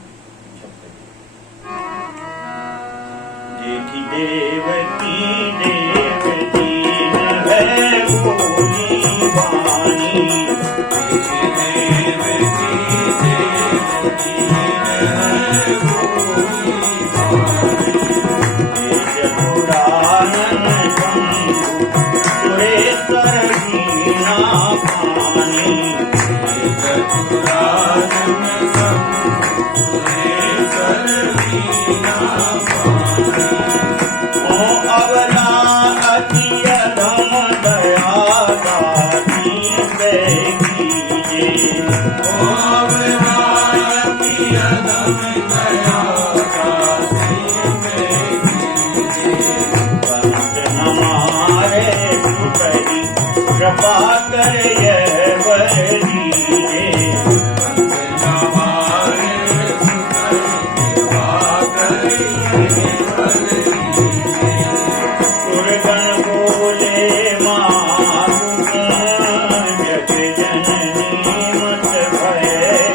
देखी देवकी देवती है भोली वाणी। देखी देवकी देवती है भोली वाणी। देश पुराणन शंभु सुरेश्वर वीणा पानी। देश पुराणन शंभु सुरेश्वर वीणा पानी। ओ अवला अति अधम दया दाती कीजे। ओ अवला अति अधम दया दाती कीजे। संत हमारे सुतरी कृपा कर यह वर दीजे। संत हमारे सुतरी कृपा कर यह वर दीजे। सुरगण बोले मातु जग जननी मत भय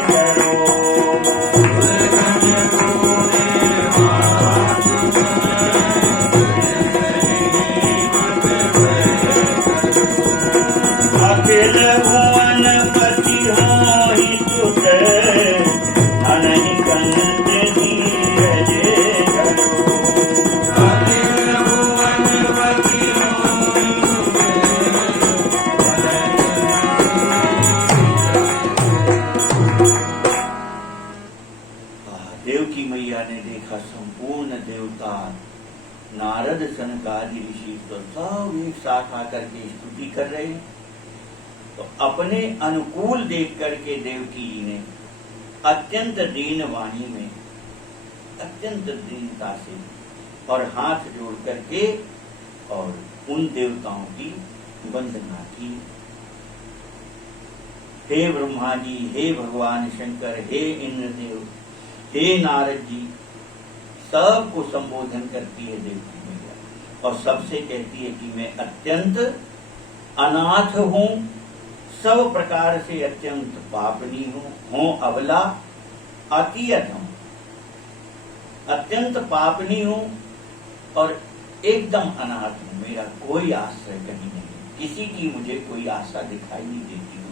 करो। सुरगण बोले मातु जग जननी मत भय करो। अखिल नारद सनकादि ऋषि तो सब एक साथ आकर के स्तुति कर रहे हैं। तो अपने अनुकूल देख करके देवकी जी ने अत्यंत दीन वाणी में, अत्यंत दीनता से और हाथ जोड़ करके और उन देवताओं की वंदना की। हे ब्रह्मा जी, हे भगवान शंकर, हे इंद्रदेव, हे नारद जी, सबको संबोधन करती है देवकी मैया और सबसे कहती है कि मैं अत्यंत अनाथ हूं, सब प्रकार से अत्यंत पापनी हूं अबला, अति अधम, अत्यंत पापनी हूं और एकदम अनाथ हूं। मेरा कोई आश्रय कहीं नहीं, किसी की मुझे कोई आशा दिखाई नहीं देती हूं,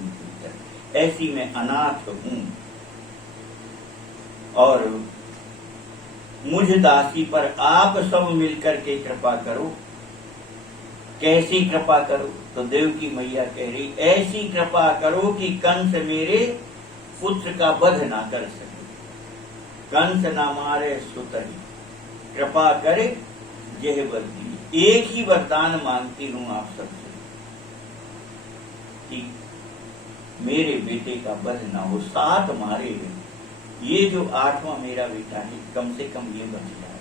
ऐसी मैं अनाथ हूं। और मुझ दासी पर आप सब मिलकर के कृपा करो। कैसी कृपा करो? तो देवकी मैया कह रही, ऐसी कृपा करो कि कंस मेरे पुत्र का वध ना कर सके, कंस ना मारे सुतरी, कृपा करे यह वर दीजिए। एक ही वरदान मांगती हूं आप सबसे कि मेरे बेटे का वध ना हो, 7 मारे हुए, ये जो 8वां मेरा बेटा है कम से कम ये बच जाए,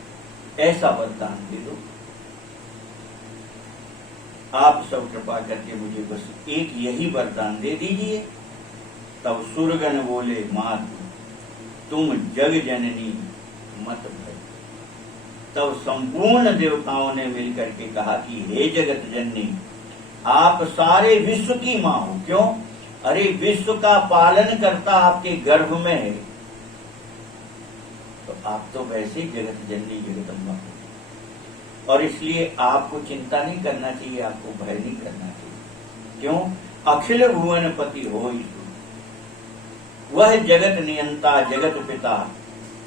ऐसा वरदान दे दो। आप सब कृपा करके मुझे बस एक यही वरदान दे दीजिए। तब सुरगण बोले, मात तुम जग जननी मत भय। तब संपूर्ण देवताओं ने मिलकर के कहा कि हे जगत जननी, आप सारे विश्व की मां हो। क्यों? अरे विश्व का पालन करता आपके गर्भ में है, तो आप तो वैसे जगत जननी जगदम्बा हो, और इसलिए आपको चिंता नहीं करना चाहिए, आपको भय नहीं करना चाहिए। क्यों? अखिल भुवनपति हो वह जगत नियंता, जगत पिता,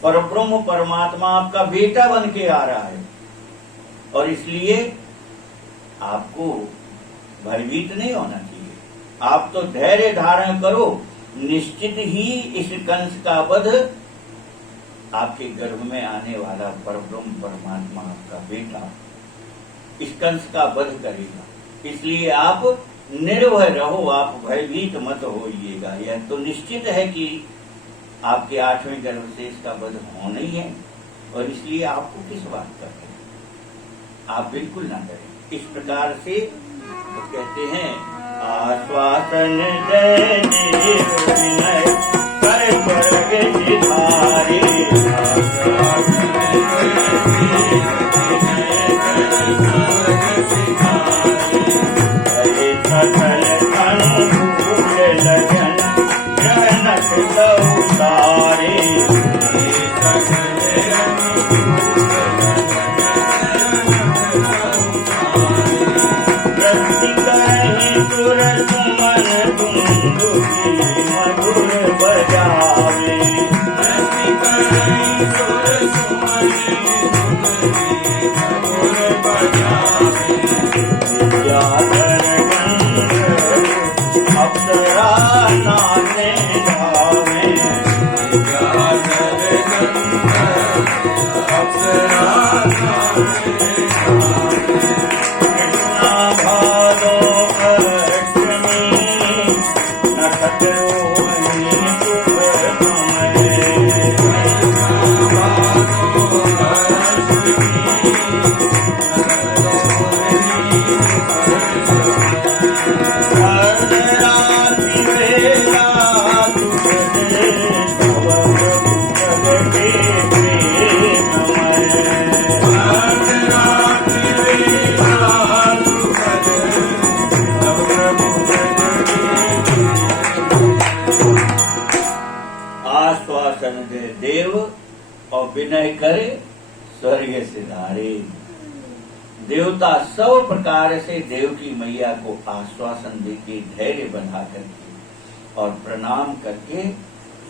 परब्रह्म परमात्मा आपका बेटा बन के आ रहा है, और इसलिए आपको भयभीत नहीं होना चाहिए। आप तो धैर्य धारण करो, निश्चित ही इस कंस का वध आपके गर्भ में आने वाला परब्रह्म परमात्मा आपका बेटा इस कंस का वध करेगा। इसलिए आप निर्भय रहो, आप भयभीत मत होइएगा। यह तो निश्चित है कि आपके 8वें गर्भ से इसका वध होना ही है, और इसलिए आपको किस बात का है, आप बिल्कुल ना करें। इस प्रकार से तो कहते हैं, आश्वासन दे विनय कर स्वर्ग सिधारे, सकल अनुकूल लगन जनक दौतारे। प्रति कहीं सुर सुमन दुंदुभी मधुर बजावे, प्रति कहीं सुर सुमन दुंदुभी मधुर बजावे। विद्याधर गंधर्व अप्सरा नाचे गावे, विद्याधर गंधर्व अप्सरा नाचे गावे। कृष्णा भादो अष्टमी नक्षत्रोहिणी शुभ समय, कृष्णा भादो अष्टमी अर्धरात्रि वेला दुख दे तब प्रभु पद के प्रेममय, अर्धरात्रि वेला दुख दे तब प्रभु पद के। आश्वासन दे देव और विनय करे स्वर्ग सिधारे। देवता सब प्रकार से देवकी मैया को आश्वासन देके धैर्य बंधा करके और प्रणाम करके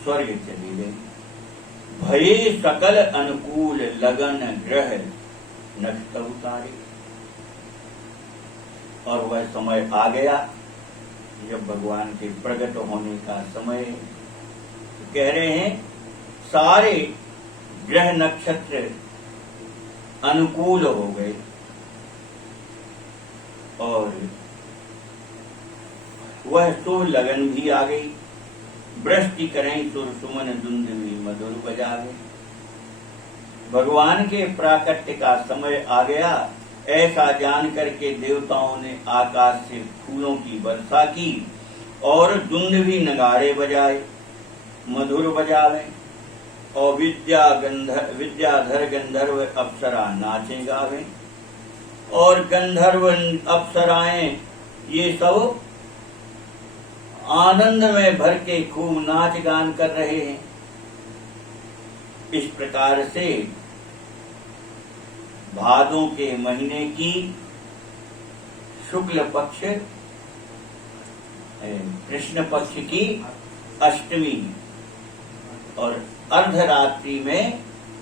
स्वर्ग चले गए। भये सकल अनुकूल लगन ग्रह नक्ष उतारे। और वह समय आ गया जब भगवान के प्रकट होने का समय है। तो कह रहे हैं सारे ग्रह नक्षत्र अनुकूल हो गए, और वह शुभ लगन भी आ गई। वृष्टि करें सुर सुमन दुंदुभी मधुर बजावे। भगवान के प्राकट्य का समय आ गया। ऐसा जान करके देवताओं ने आकाश से फूलों की वर्षा की और दुंदुभी नगाड़े बजाए, मधुर बजावे। और विद्याधर गंधर्व अप्सरा नाचे गावे। और गंधर्व अप्सराएं ये सब आनंद में भर के खूब नाच गान कर रहे हैं। इस प्रकार से भादों के महीने की शुक्ल पक्ष कृष्ण पक्ष की अष्टमी और अर्धरात्रि में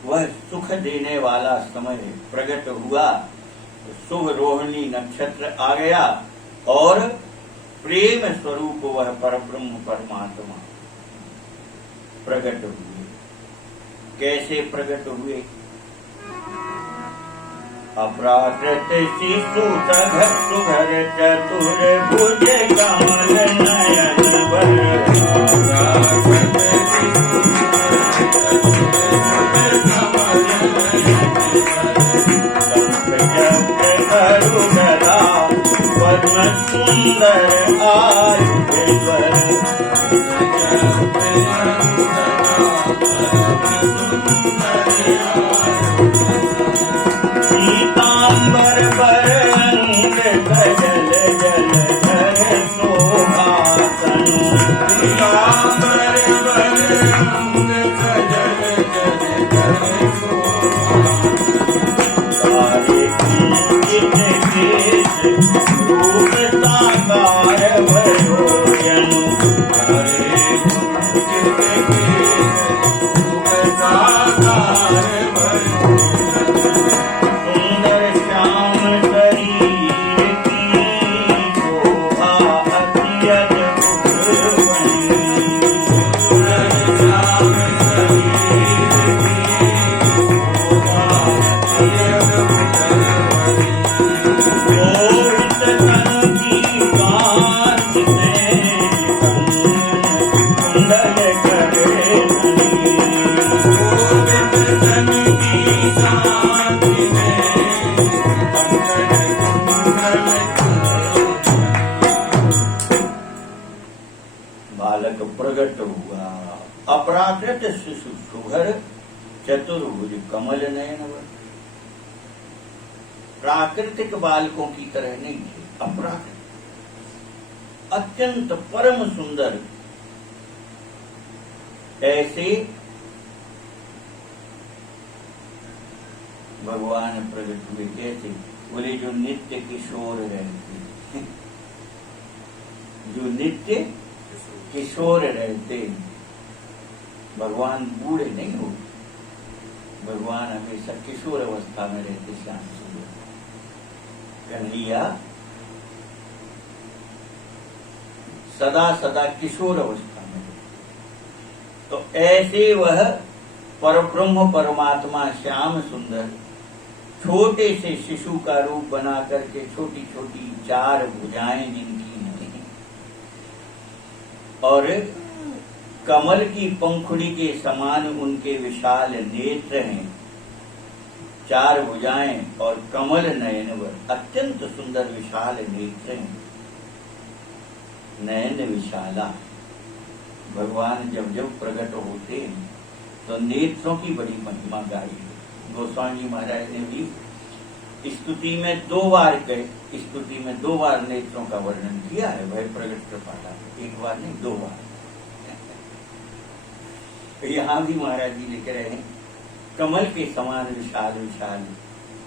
वह सुख देने वाला समय प्रकट हुआ। शुभ रोहिणी नक्षत्र आ गया और प्रेम स्वरूप वह परब्रह्म परमात्मा प्रकट हुए। कैसे प्रकट हुए? अपराकृत शिशु सुघर चतुर भुज कमल नयन बर। पद्म सुंदर आयु पीतांबर बरंग गजल जल धर शोभासन। पीतांबर बरंग गजल जल धर शोभासन। सारे किंकित केश रूप साकार भयो जनु। सारे किंकित केश रूप साकार भयो। सुंदर श्याम शरीर की शोभा अति अद्भुत बनी। सुंदर श्याम शरीर की शोभा अति अद्भुत बनी। मोहित तन की कांति में कुंडल करे धनी। मोहित तन की कांति में बालक प्रकट हुआ। अपराकृत शिशु सुघर चतुर्भुज कमल नयन वर। प्राकृतिक बालकों की तरह नहीं थे, अपराकृत, अत्यंत परम सुंदर। ऐसे भगवान प्रकट हुए। कैसे? बोले जो नित्य किशोर रहते, जो नित्य किशोर रहते। भगवान बूढ़े नहीं होते, भगवान हमेशा किशोर अवस्था में रहते। श्याम सुंदर कन्हैया सदा सदा किशोर अवस्था में रहते। तो ऐसे वह परब्रह्म परमात्मा श्याम सुंदर छोटे से शिशु का रूप बना करके, छोटी छोटी 4 भुजाएं जिनकी नहीं, और कमल की पंखुड़ी के समान उनके विशाल नेत्र हैं, 4 भुजाएं और कमल नयनवर, अत्यंत सुंदर विशाल नेत्र हैं। नयन विशाला। भगवान जब जब प्रकट होते हैं तो नेत्रों की बड़ी महिमा गाई है। गोस्वामी जी महाराज ने भी स्तुति में 2 बार कहे, स्तुति में 2 बार नेत्रों का वर्णन किया है। वह प्रकट कृपाला, 1 बार नहीं 2 बार। यहाँ भी महाराज जी लिख रहे हैं, कमल के समान विशाल विशाल,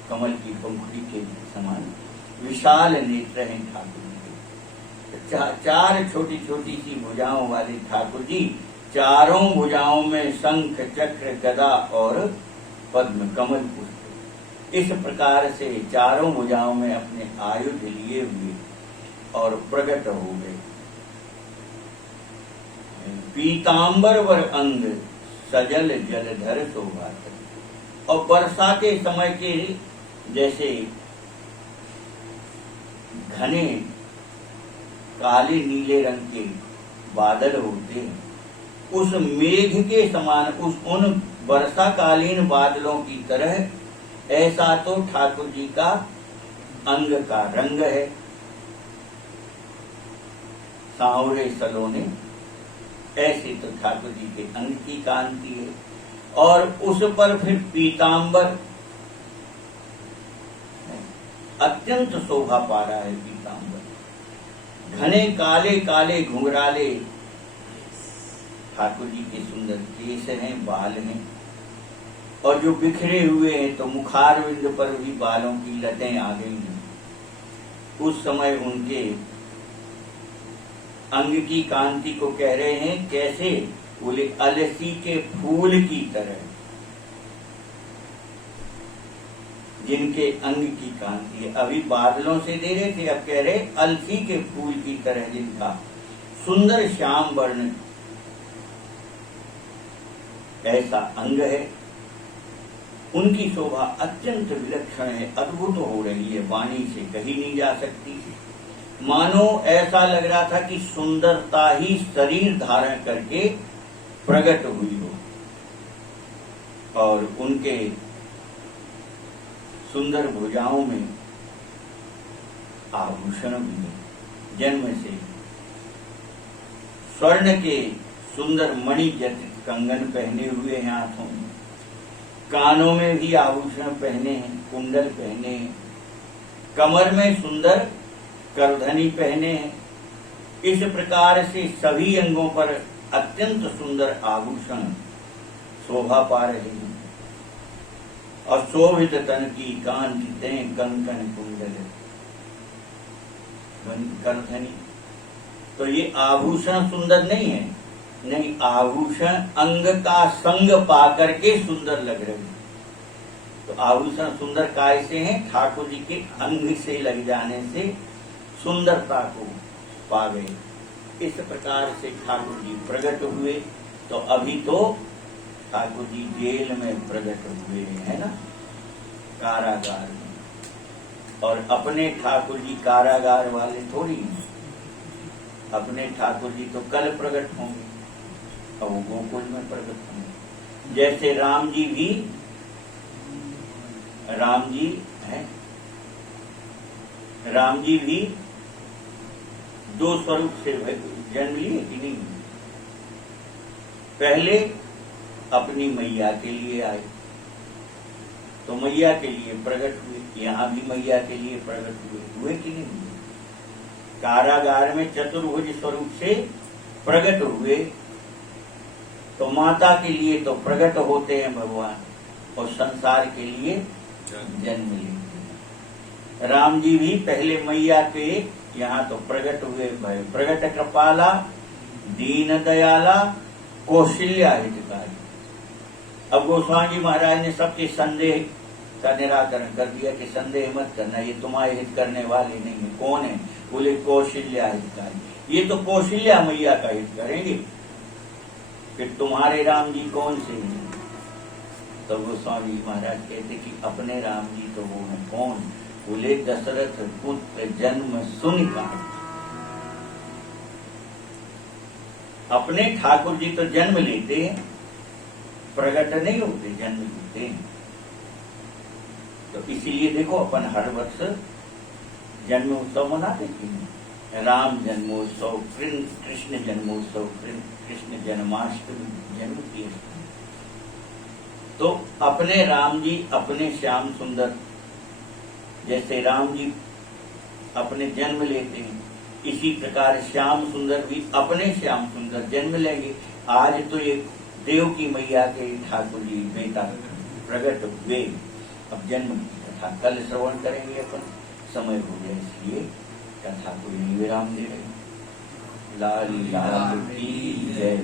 कमल की पंखुड़ी के समान विशाल नेत्र हैं ठाकुर जी। 4 छोटी छोटी सी भुजाओं वाले ठाकुर जी, चारों भुजाओं में शंख चक्र गदा और पद्म कमल पुष्प, इस प्रकार से चारों भुजाओं में अपने आयुध लिए हुए और प्रकट हो गए। पीतांबर वर अंग सजल जलधर शोभा। और वर्षा के समय के जैसे घने काले नीले रंग के बादल होते हैं, उस मेघ के समान, उन वर्षाकालीन बादलों की तरह ऐसा तो ठाकुर जी का अंग का रंग है। सांवरे सलोने, ऐसे तो ठाकुर जी के अंग की कांति है। और उस पर फिर पीतांबर, अत्यंत शोभा पा रहा है पीतांबर। घने काले काले घुंघराले ठाकुर जी के सुंदर केस हैं, बाल हैं, और जो बिखरे हुए हैं तो मुखारविंद पर भी बालों की लतें आ गई हैं। उस समय उनके अंग की कांति को कह रहे हैं कैसे, बोले अलसी के फूल की तरह, जिनके अंग की कांति है। अभी बादलों से दे रहे थे, अब कह रहे अलसी के फूल की तरह जिनका सुंदर श्याम वर्ण ऐसा अंग है। उनकी शोभा अत्यंत विलक्षण है, अद्भुत हो रही है, वाणी से कही नहीं जा सकती। मानो ऐसा लग रहा था कि सुंदरता ही शरीर धारण करके प्रकट हुई हो, और उनके सुंदर भुजाओं में आभूषण भी है। जन्म से स्वर्ण के सुंदर मणि जटित कंगन पहने हुए हैं हाथों में, कानों में भी आभूषण पहने हैं, कुंडल पहने हैं, कमर में सुंदर करधनी पहने हैं। इस प्रकार से सभी अंगों पर अत्यंत सुंदर आभूषण शोभा पा रहे हैं। और शोभित तन की कांतितें कंकन कुंडल करधनी, तो ये आभूषण सुंदर नहीं है, नहीं, आभूषण अंग का संग पा करके सुंदर लग रहे हैं। तो आभूषण सुंदर काय से हैं, ठाकुर जी के अंग से लग जाने से सुंदरता को पा गए। इस प्रकार से ठाकुर जी प्रकट हुए। तो अभी तो ठाकुर जी जेल में प्रकट हुए हैं ना, कारागार में, और अपने ठाकुर जी कारागार वाले थोड़ी हैं। अपने ठाकुर जी तो कल प्रकट होंगे और वो गोकुल में प्रकट होंगे। जैसे राम जी भी, राम जी भी दो स्वरूप से जन्म लिए कि नहीं? पहले अपनी मैया के लिए आए, तो मैया के लिए प्रकट हुए। यहाँ भी मैया के लिए प्रकट हुए कि नहीं हुए? कारागार में चतुर्भुज स्वरूप से प्रकट हुए, तो माता के लिए तो प्रकट होते हैं भगवान, और संसार के लिए जन्म लेते। राम जी भी पहले मैया के यहाँ तो प्रकट हुए, भाई प्रकट कृपाला दीन दयाला कौशल्या हितकारी। अब गोस्वामी जी महाराज ने सबके संदेह का निराकरण कर दिया कि संदेह मत करना, ये तुम्हारे हित करने वाले नहीं है। कौन है? बोले कौशल्या हितकारी। ये तो कौशल्या मैया का हित करेंगे, फिर तुम्हारे राम जी कौन से हैं? तो गोस्वामी जी महाराज कहते कि अपने राम जी तो वो है। कौन? बोले दशरथ पुत्र जन्म सुन का। अपने ठाकुर जी तो जन्म लेते हैं, प्रकट नहीं होते, जन्म लेते हैं। तो इसीलिए देखो अपन हर वर्ष जन्म उत्सव मनाते हैं। राम जन्मोत्सव, कृष्ण जन्मोत्सव, कृष्ण जन्माष्टमी, जन्म की। तो अपने राम जी अपने श्याम सुंदर, जैसे राम जी अपने जन्म लेते हैं, इसी प्रकार श्याम सुंदर भी अपने श्याम सुंदर जन्म लेंगे। आज तो ये देव की मैया के ठाकुर जी बेटा प्रकट हुए, अब जन्म की कथा कल श्रवण करेंगे अपन, समय हो गया इसलिए कथा को विराम दे रहे। लाल लाल की जय।